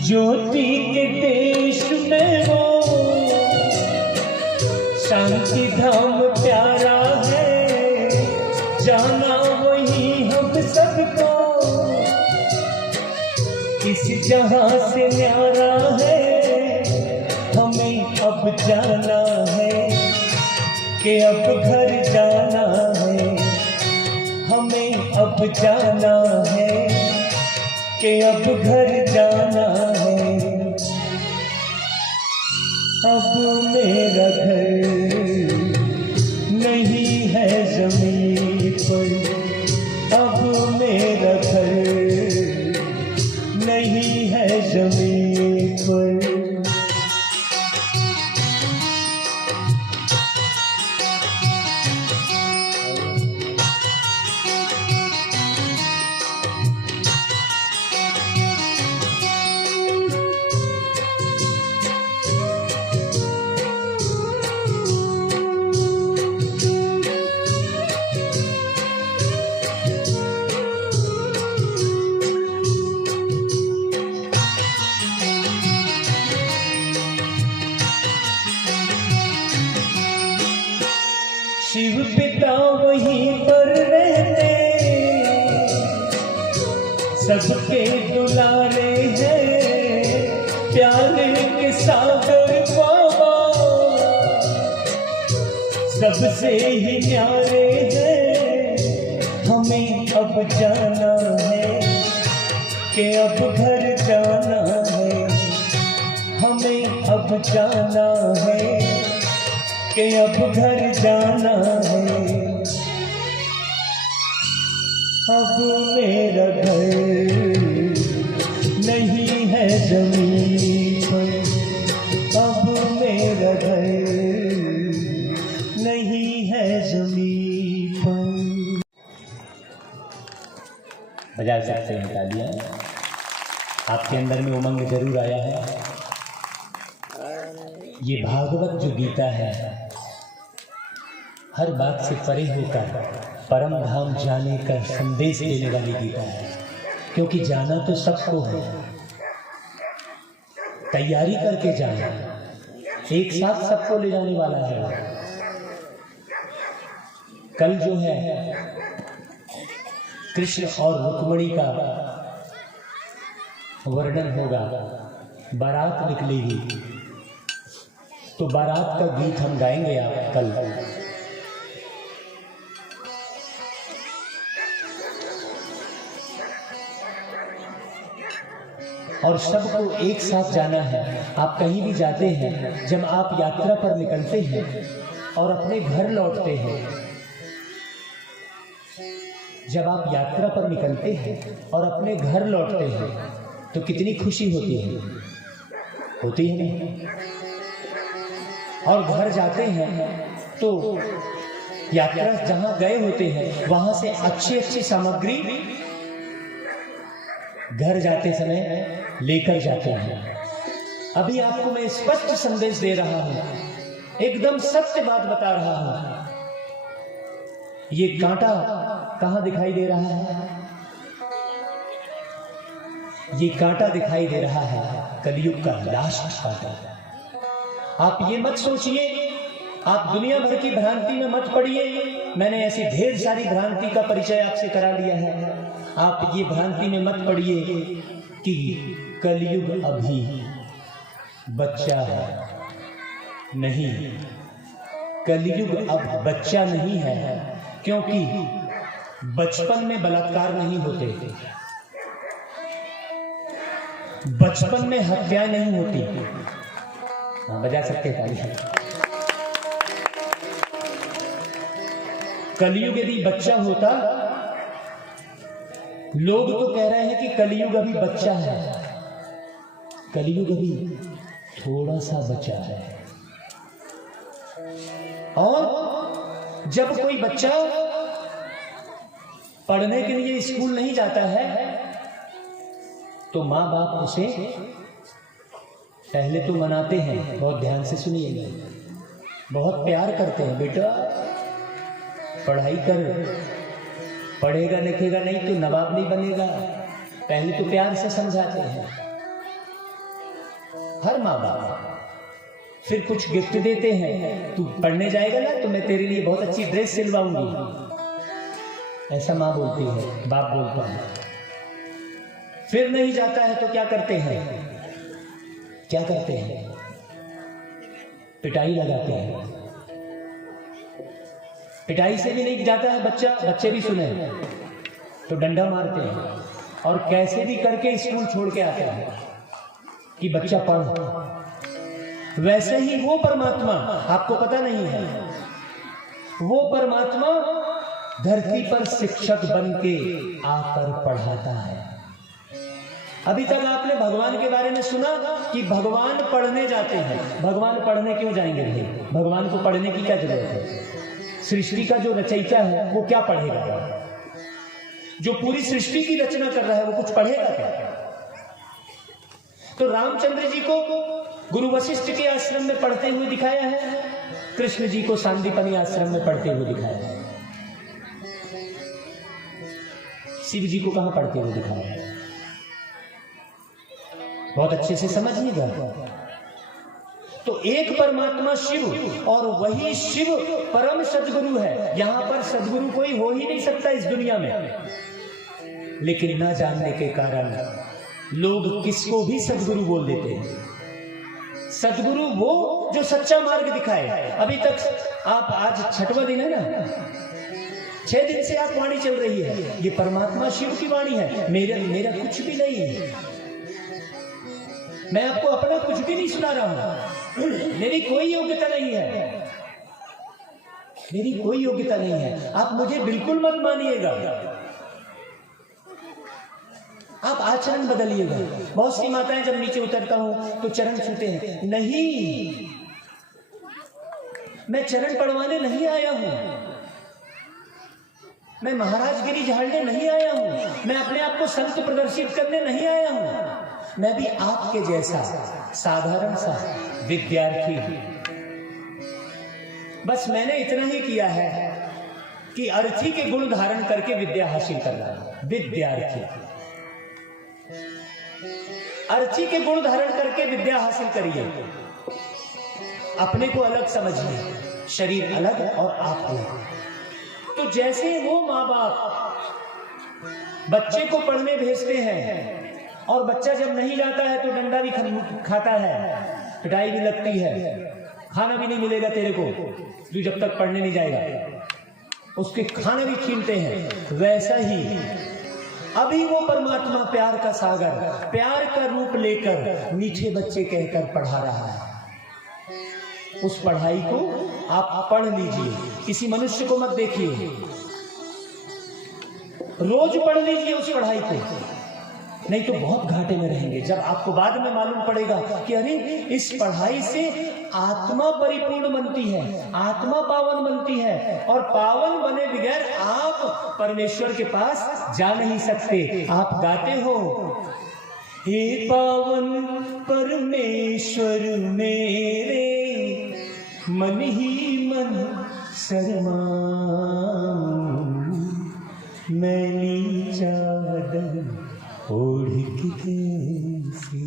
ज्योति के देश में वो शांति धाम प्यारा है, जाना वही हम सबको इस जहां से न्यारा है। जाना है कि अब घर जाना है, हमें अब जाना है कि अब घर जाना है। अब मेरा घर नहीं है ज़मीन पर, अब मेरा घर नहीं है ज़मीन पर। शिव पिता वहीं पर रहते, सबके दुलारे हैं, प्यारे के सागर बाबा सबसे ही प्यारे हैं। हमें अब जाना है कि अब घर जाना है, हमें अब जाना है कि अब घर जाना है। अब मेरा घर नहीं है ज़मीन पर, अब मेरा घर नहीं है ज़मीन पर। बजा सकते हैं तालियां। आपके अंदर में उमंग जरूर आया है। ये भागवत जो गीता है, हर बात से परे होकर परम धाम जाने का संदेश देने वाली गीता है। क्योंकि जाना तो सबको है, तैयारी करके जाना, एक साथ सबको ले जाने वाला है। कल जो है कृष्ण और रुक्मिणी का वर्णन होगा, बारात निकलेगी, तो बारात का गीत हम गाएंगे आप कल। और सबको एक साथ जाना है। आप कहीं भी जाते हैं, जब आप यात्रा पर निकलते हैं और अपने घर लौटते हैं, जब आप यात्रा पर निकलते हैं और अपने घर लौटते हैं, तो कितनी खुशी होती है, होती है नहीं? और घर जाते हैं तो यात्रा जहां गए होते हैं वहां से अच्छी अच्छी सामग्री घर जाते समय लेकर जाते हैं। अभी आपको मैं स्पष्ट संदेश दे रहा हूं, एकदम सत्य बात बता रहा हूं। ये कांटा कहां दिखाई दे रहा है? ये कांटा दिखाई दे रहा है कलयुग का लास्ट कांटा। आप ये मत सोचिए, आप दुनिया भर की भ्रांति में मत पड़िए। मैंने ऐसी ढेर सारी भ्रांति का परिचय आपसे करा लिया है। आप ये भ्रांति में मत पड़िए कि कलयुग अभी बच्चा है। नहीं, कलयुग अब बच्चा नहीं है, क्योंकि बचपन में बलात्कार नहीं होते, बचपन में हत्याएं नहीं होती। हाँ, बजा सकते तालियां। कलयुग यदि बच्चा होता, लोग तो कह रहे हैं कि कलयुग अभी बच्चा है, कलयुग अभी थोड़ा सा बच्चा है। और जब कोई बच्चा पढ़ने के लिए स्कूल नहीं जाता है, तो माँ बाप उसे पहले तो मनाते हैं, बहुत ध्यान से सुनिएगा, बहुत प्यार करते हैं, बेटा पढ़ाई कर, पढ़ेगा लिखेगा नहीं तो नवाब नहीं बनेगा। पहले तो प्यार से समझाते हैं हर माँ बाप। फिर कुछ गिफ्ट देते हैं, तू पढ़ने जाएगा ना तो मैं तेरे लिए बहुत अच्छी ड्रेस सिलवाऊंगी, ऐसा माँ बोलती है, बाप बोलता है। फिर नहीं जाता है तो क्या करते हैं, क्या करते हैं? पिटाई लगाते हैं। पिटाई से भी नहीं जाता है बच्चा, बच्चे भी सुने तो डंडा मारते हैं और कैसे भी करके स्कूल छोड़ के आते हैं कि बच्चा पढ़। वैसे ही वो परमात्मा, आपको पता नहीं है, वो परमात्मा धरती पर शिक्षक बन के आकर पढ़ाता है। अभी तक आपने भगवान के बारे में सुना कि भगवान पढ़ने जाते हैं। भगवान पढ़ने क्यों जाएंगे भाई? भगवान को पढ़ने की क्या जरूरत है? सृष्टि का जो रचयिता है वो क्या पढ़ेगा? जो पूरी सृष्टि की रचना कर रहा है वो कुछ पढ़ेगा क्या? तो रामचंद्र जी को गुरु वशिष्ठ के आश्रम में पढ़ते हुए दिखाया है, कृष्ण जी को सांदीपनी आश्रम में पढ़ते हुए दिखाया है, शिव जी को कहां पढ़ते हुए दिखाया है? बहुत अच्छे से समझिएगा। तो एक परमात्मा शिव और वही शिव परम सदगुरु है। यहां पर सदगुरु कोई हो ही नहीं सकता इस दुनिया में, लेकिन न जानने के कारण लोग किसको भी सदगुरु बोल देते हैं। सदगुरु वो जो सच्चा मार्ग दिखाए। अभी तक आप, आज 6वां दिन है ना, 6 दिन से आप वाणी चल रही है, ये परमात्मा शिव की वाणी है। मेरा कुछ भी नहीं है, मैं आपको अपना कुछ भी नहीं सुना रहा हूं। मेरी कोई योग्यता नहीं है, मेरी कोई योग्यता नहीं है। आप मुझे बिल्कुल मत मानिएगा, आप आचरण बदलिएगा। बहुत सी माताएं जब नीचे उतरता हूं तो चरण छूते हैं। नहीं, मैं चरण पढ़वाने नहीं आया हूं, मैं महाराजगिरी झाड़ने नहीं आया हूं, मैं अपने आप को संत प्रदर्शित करने नहीं आया हूं। मैं भी आपके जैसा साधारण सा विद्यार्थी हूं। बस मैंने इतना ही किया है कि अर्थी के गुण धारण करके विद्या हासिल कर रहा हूं। विद्यार्थी अर्थी के गुण धारण करके विद्या हासिल करिए। अपने को अलग समझिए, शरीर अलग और आप अलग। तो जैसे वो माँ बाप बच्चे को पढ़ने भेजते हैं और बच्चा जब नहीं जाता है तो डंडा भी खाता है, पिटाई भी लगती है, खाना भी नहीं मिलेगा तेरे को, तू जब तक पढ़ने नहीं जाएगा, उसके खाना भी छीनते हैं। वैसा ही अभी वो परमात्मा प्यार का सागर, प्यार का रूप लेकर मीठे बच्चे कहकर पढ़ा रहा है। उस पढ़ाई को आप पढ़ लीजिए, किसी मनुष्य को मत देखिए, रोज पढ़ लीजिए उस पढ़ाई को, नहीं तो बहुत घाटे में रहेंगे। जब आपको बाद में मालूम पड़ेगा कि अरे इस पढ़ाई से आत्मा परिपूर्ण बनती है, आत्मा पावन बनती है, और पावन बने बगैर आप परमेश्वर के पास जा नहीं सकते। आप गाते हो, हे पावन परमेश्वर मेरे, मन ही मन शर्माऊं, मैली चादर ओढ़ के कैसे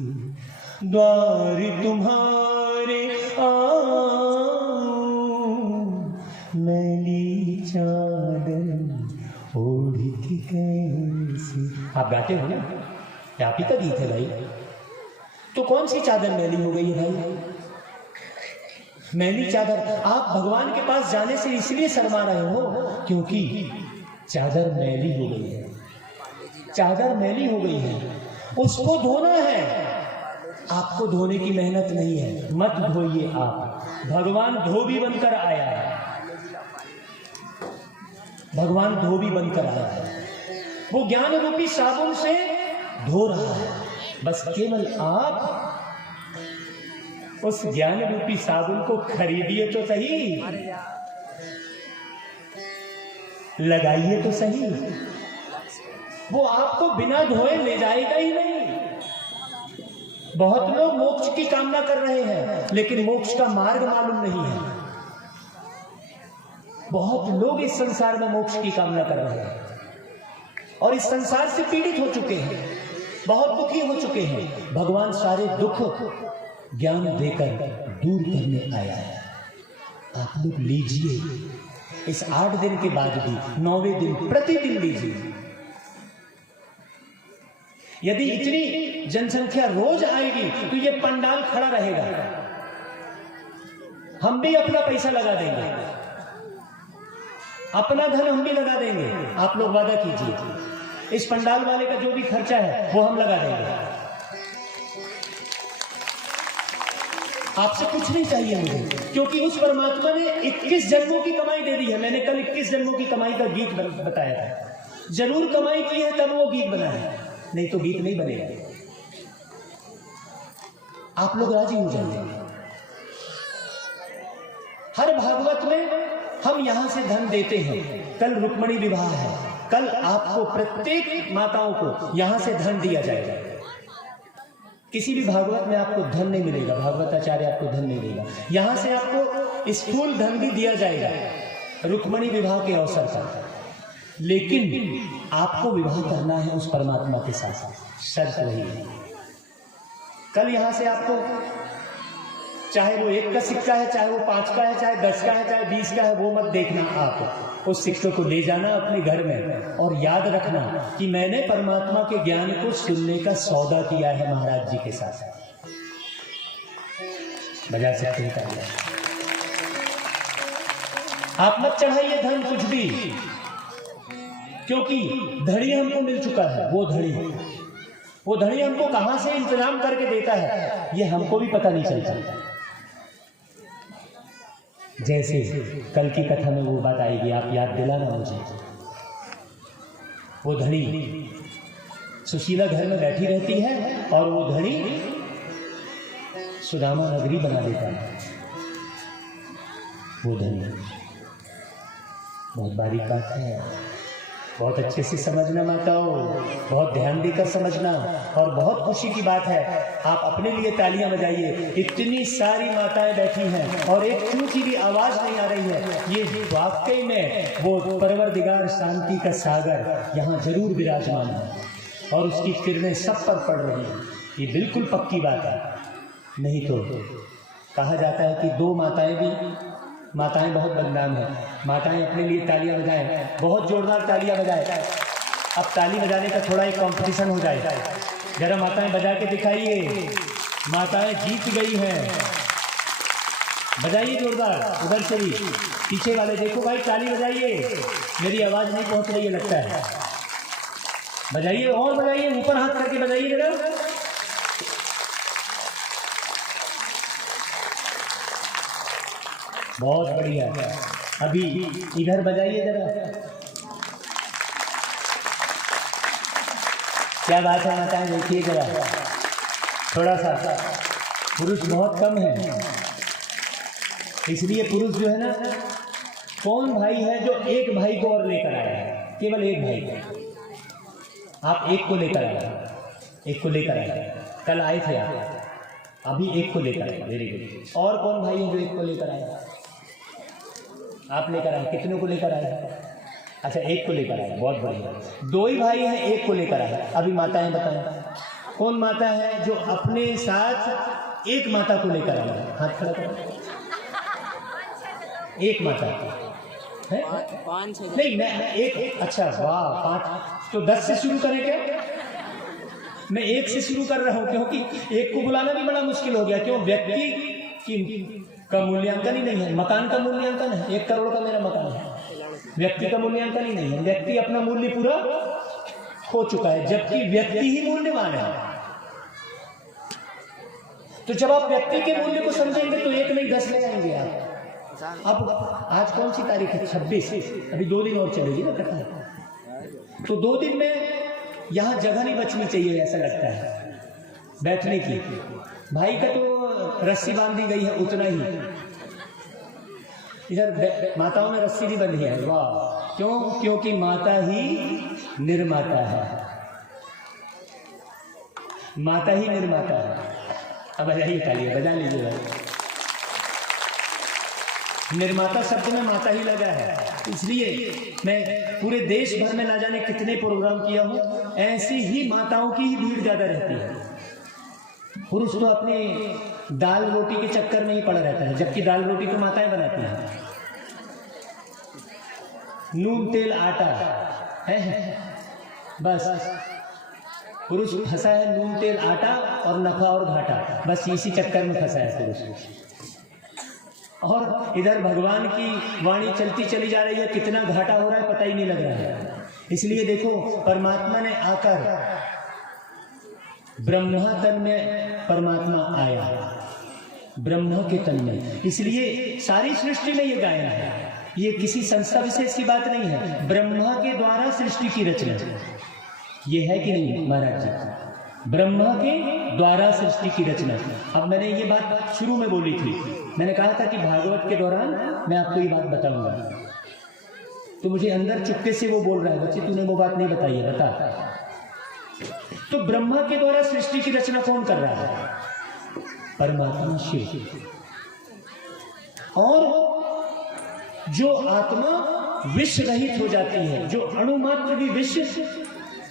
द्वार तुम्हारे आऊं, मैली चादर ओढ़ के कैसे। आप गाते हो ना, आप ही का गीत है भाई। तो कौन सी चादर मैली हो गई है भाई? मैली चादर। आप भगवान के पास जाने से इसलिए शर्मा रहे हो क्योंकि चादर मैली हो गई है, चादर मैली हो गई है, उसको धोना है। आपको धोने की मेहनत नहीं है, मत धोइए आप। भगवान धोबी बनकर आया है, भगवान धोबी बनकर आया है, वो ज्ञान रूपी साबुन से धो रहा है। बस केवल आप उस ज्ञान रूपी साबुन को खरीदिए तो सही, लगाइए तो सही। वो आपको बिना धोए ले जाएगा ही नहीं। बहुत लोग मोक्ष की कामना कर रहे हैं लेकिन मोक्ष का मार्ग मालूम नहीं है। बहुत लोग इस संसार में मोक्ष की कामना कर रहे हैं और इस संसार से पीड़ित हो चुके हैं, बहुत दुखी हो चुके हैं। भगवान सारे दुख ज्ञान देकर दूर करने आया है। आप लोग लीजिए, इस 8 दिन के बाद भी 9वें दिन प्रतिदिन लीजिए। यदि इतनी जनसंख्या रोज आएगी तो ये पंडाल खड़ा रहेगा। हम भी अपना पैसा लगा देंगे, अपना धन हम भी लगा देंगे। आप लोग वादा कीजिए, इस पंडाल वाले का जो भी खर्चा है वो हम लगा देंगे। आपसे कुछ नहीं चाहिए मुझे, क्योंकि उस परमात्मा ने 21 जन्मों की कमाई दे दी है। मैंने कल 21 जन्मों की कमाई का गीत बताया था। जरूर कमाई की है तब वो गीत बना है, नहीं तो गीत नहीं बनेगा। आप लोग राजी हो जाइए। हर भागवत में हम यहां से धन देते हैं। कल रुक्मणी विवाह है, कल आपको प्रत्येक माताओं को यहां से धन दिया जाएगा। किसी भी भागवत में आपको धन नहीं मिलेगा, भागवताचार्य आपको धन नहीं देगा। यहां से आपको स्थूल धन भी दिया जाएगा रुक्मणी विवाह के अवसर पर, लेकिन आपको विवाह करना है उस परमात्मा के साथ। शर्त वही है। कल यहां से आपको, चाहे वो 1 का सिक्का है, चाहे वो 5 का है, चाहे 10 का है, चाहे 20 का है, वो मत देखना। आप उस सिक्के को ले जाना अपने घर में और याद रखना कि मैंने परमात्मा के ज्ञान को सुनने का सौदा किया है महाराज जी के साथ। बजा सकते हैं तालियां। आप मत चढ़ाइए धन कुछ भी, क्योंकि धड़ी हमको मिल चुका है। वो धड़ी हमको कहां से इंतजाम करके देता है ये हमको भी पता नहीं चलता। जैसे कल की कथा में वो बात आएगी, आप याद दिलाना मुझे। वो धड़ी सुशीला घर में बैठी रहती है और वो धड़ी सुदामा नगरी बना देता है। वो धड़ी बहुत बारीक बात है, बहुत अच्छे से समझना माताओं, बहुत ध्यान देकर समझना। और बहुत खुशी की बात है, आप अपने लिए तालियां बजाइए। इतनी सारी माताएं बैठी हैं और एक चूं की भी आवाज नहीं आ रही है। ये वाकई में वो परवरदिगार शांति का सागर यहाँ जरूर विराजमान है और उसकी किरणें सब पर पड़ रही हैं। ये बिल्कुल पक्की बात है। नहीं तो कहा जाता है कि 2 माताएं भी, माताएं बहुत बदनाम है। माताएं अपने लिए तालियां बजाएं, बहुत जोरदार तालियां बजाएं। अब ताली बजाने का थोड़ा एक कंपटीशन हो जाए। जरा माताएं बजा के दिखाइए, माताएं जीत गई हैं। बजाइए जोरदार, उधर से भी, पीछे वाले देखो भाई, ताली बजाइए। मेरी आवाज नहीं पहुंच रही है लगता है। बजाइए और बजाइए, ऊपर हाथ करके बजाइए जरा। बहुत बढ़िया। अभी इधर बजाइए जरा। क्या बात है माताएं, देखिए जरा। थोड़ा सा पुरुष बहुत कम है, इसलिए पुरुष जो है ना, कौन भाई है जो एक भाई को और लेकर आया है? केवल एक भाई को। आप एक को लेकर आए, एक को लेकर आए। कल आए थे आप, अभी एक को लेकर आए। Very good. और कौन भाई है जो एक को लेकर आए? आप लेकर आए। कितनों को लेकर आए? अच्छा, एक को लेकर आए, बहुत बढ़िया। 2 ही भाई हैं, एक को लेकर आए। अभी माताएं बताएं, कौन माता है जो अपने साथ एक माता को लेकर आए? हाथ खड़ा करो। एक माता है? 5 नहीं, मैं एक। अच्छा वाह, 5 तो 10 से शुरू करें क्या? मैं 1 से शुरू कर रहा हूं, क्योंकि एक को बुलाना भी बड़ा मुश्किल हो गया। क्यों? व्यक्ति का मूल्यांकन ही नहीं है, मकान का मूल्यांकन है। 1 करोड़ का मेरा मकान है, व्यक्ति का मूल्यांकन ही नहीं है। व्यक्ति अपना मूल्य पूरा हो चुका है, जबकि व्यक्ति ही मूल्यवान है। तो जब आप व्यक्ति के मूल्य को समझेंगे तो 1 नहीं 10 ले आएंगे आप। अब आज कौन सी तारीख है? 26। अभी 2 दिन और चलेगी ना कथा। तो 2 दिन में यहाँ जगह नहीं बचनी चाहिए, ऐसा लगता है बैठने की। भाई का तो रस्सी बांध दी गई है, उतना ही। इधर माताओं में रस्सी भी बंधी है। वाह! क्यों? क्योंकि माता ही निर्माता है, माता ही निर्माता है। अब बजाइए तालियां, बजा लीजिए भाई। निर्माता शब्द में माता ही लगा है, इसलिए मैं पूरे देश भर में ना जाने कितने प्रोग्राम किया हूं, ऐसी ही माताओं की ही भीड़ ज्यादा रहती है। पुरुष तो अपने दाल रोटी के चक्कर में ही पड़ा रहता है, जबकि दाल रोटी तो माताएं बनाती हैं। नून तेल आटा है बस, पुरुष फंसा है नून तेल आटा और नफा और घाटा, बस इसी चक्कर में फंसा है पुरुष। और इधर भगवान की वाणी चलती चली जा रही है, कितना घाटा हो रहा है पता ही नहीं लग रहा है। इसलिए देखो परमात्मा ने आकर ब्रह्मा तन में परमात्मा आया, ब्रह्मा के तन में, इसलिए सारी सृष्टि में ये गायन है। ये किसी संस्था विशेष की बात नहीं है, ब्रह्मा के द्वारा सृष्टि की रचना ये है कि नहीं महाराज जी? ब्रह्मा के द्वारा सृष्टि की रचना। अब मैंने ये बात शुरू में बोली थी, मैंने कहा था कि भागवत के दौरान मैं आपको ये बात बताऊंगा, तो मुझे अंदर चुपके से वो बोल रहा है, बच्चे तूने वो बात नहीं बताई है, बता। तो ब्रह्मा के द्वारा सृष्टि की रचना कौन कर रहा है? परमात्मा शिव। और जो आत्मा विष रहित हो जाती है, जो अणुमात्र भी विष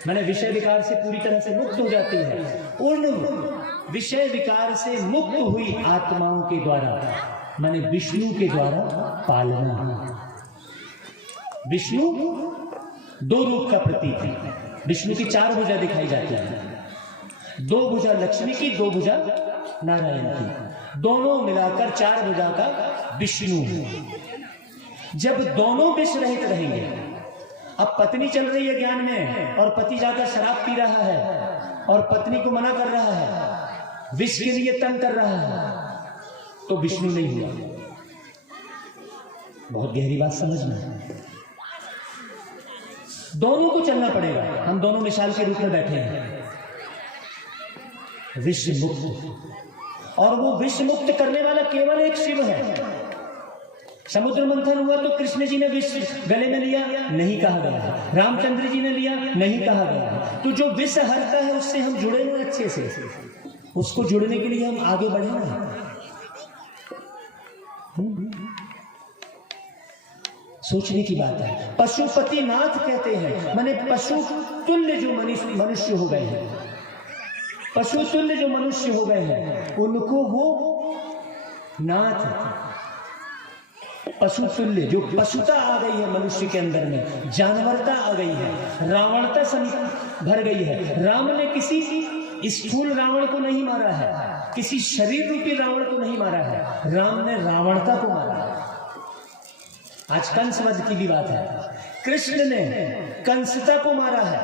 माने विषय विकार से पूरी तरह से मुक्त हो जाती है, उन विषय विकार से मुक्त हुई आत्माओं के द्वारा माने विष्णु के द्वारा पालना। विष्णु दो रूप का प्रतीक है। विष्णु की 4 भुजा दिखाई जाती है, 2 भुजा लक्ष्मी की, 2 भुजा नारायण की, दोनों मिलाकर 4 भुजा का विष्णु है। जब दोनों विष रहित रहेंगे, अब पत्नी चल रही है ज्ञान में और पति जाकर शराब पी रहा है और पत्नी को मना कर रहा है, विष के लिए तंग कर रहा है, तो विष्णु नहीं हुआ। बहुत गहरी बात समझना है, दोनों को चलना पड़ेगा। हम दोनों मिसाल के रूप में बैठे हैं, विष मुक्त, और वो विष मुक्त करने वाला केवल एक शिव है। समुद्र मंथन हुआ तो कृष्ण जी ने विष गले में लिया, नहीं कहा गया। रामचंद्र जी ने लिया, नहीं कहा गया। तो जो विष हरता है उससे हम जुड़े हुए अच्छे से, उसको जुड़ने के लिए हम आगे बढ़े हैं। सोचने की बात है। पशुपति नाथ कहते हैं, माने पशु तुल्य जो मनुष्य हो गए हैं, पशु तुल्य जो मनुष्य हो गए हैं, उनको वो नाथ, पशु तुल्य जो पशुता आ गई है मनुष्य के अंदर में, जानवरता आ गई है, रावणता भर गई है। राम ने किसी स्थूल रावण को नहीं मारा है, किसी शरीर रूपी रावण को नहीं मारा है, राम ने रावणता को मारा है। आज कंस वध की भी बात है, कृष्ण ने कंसता को मारा है,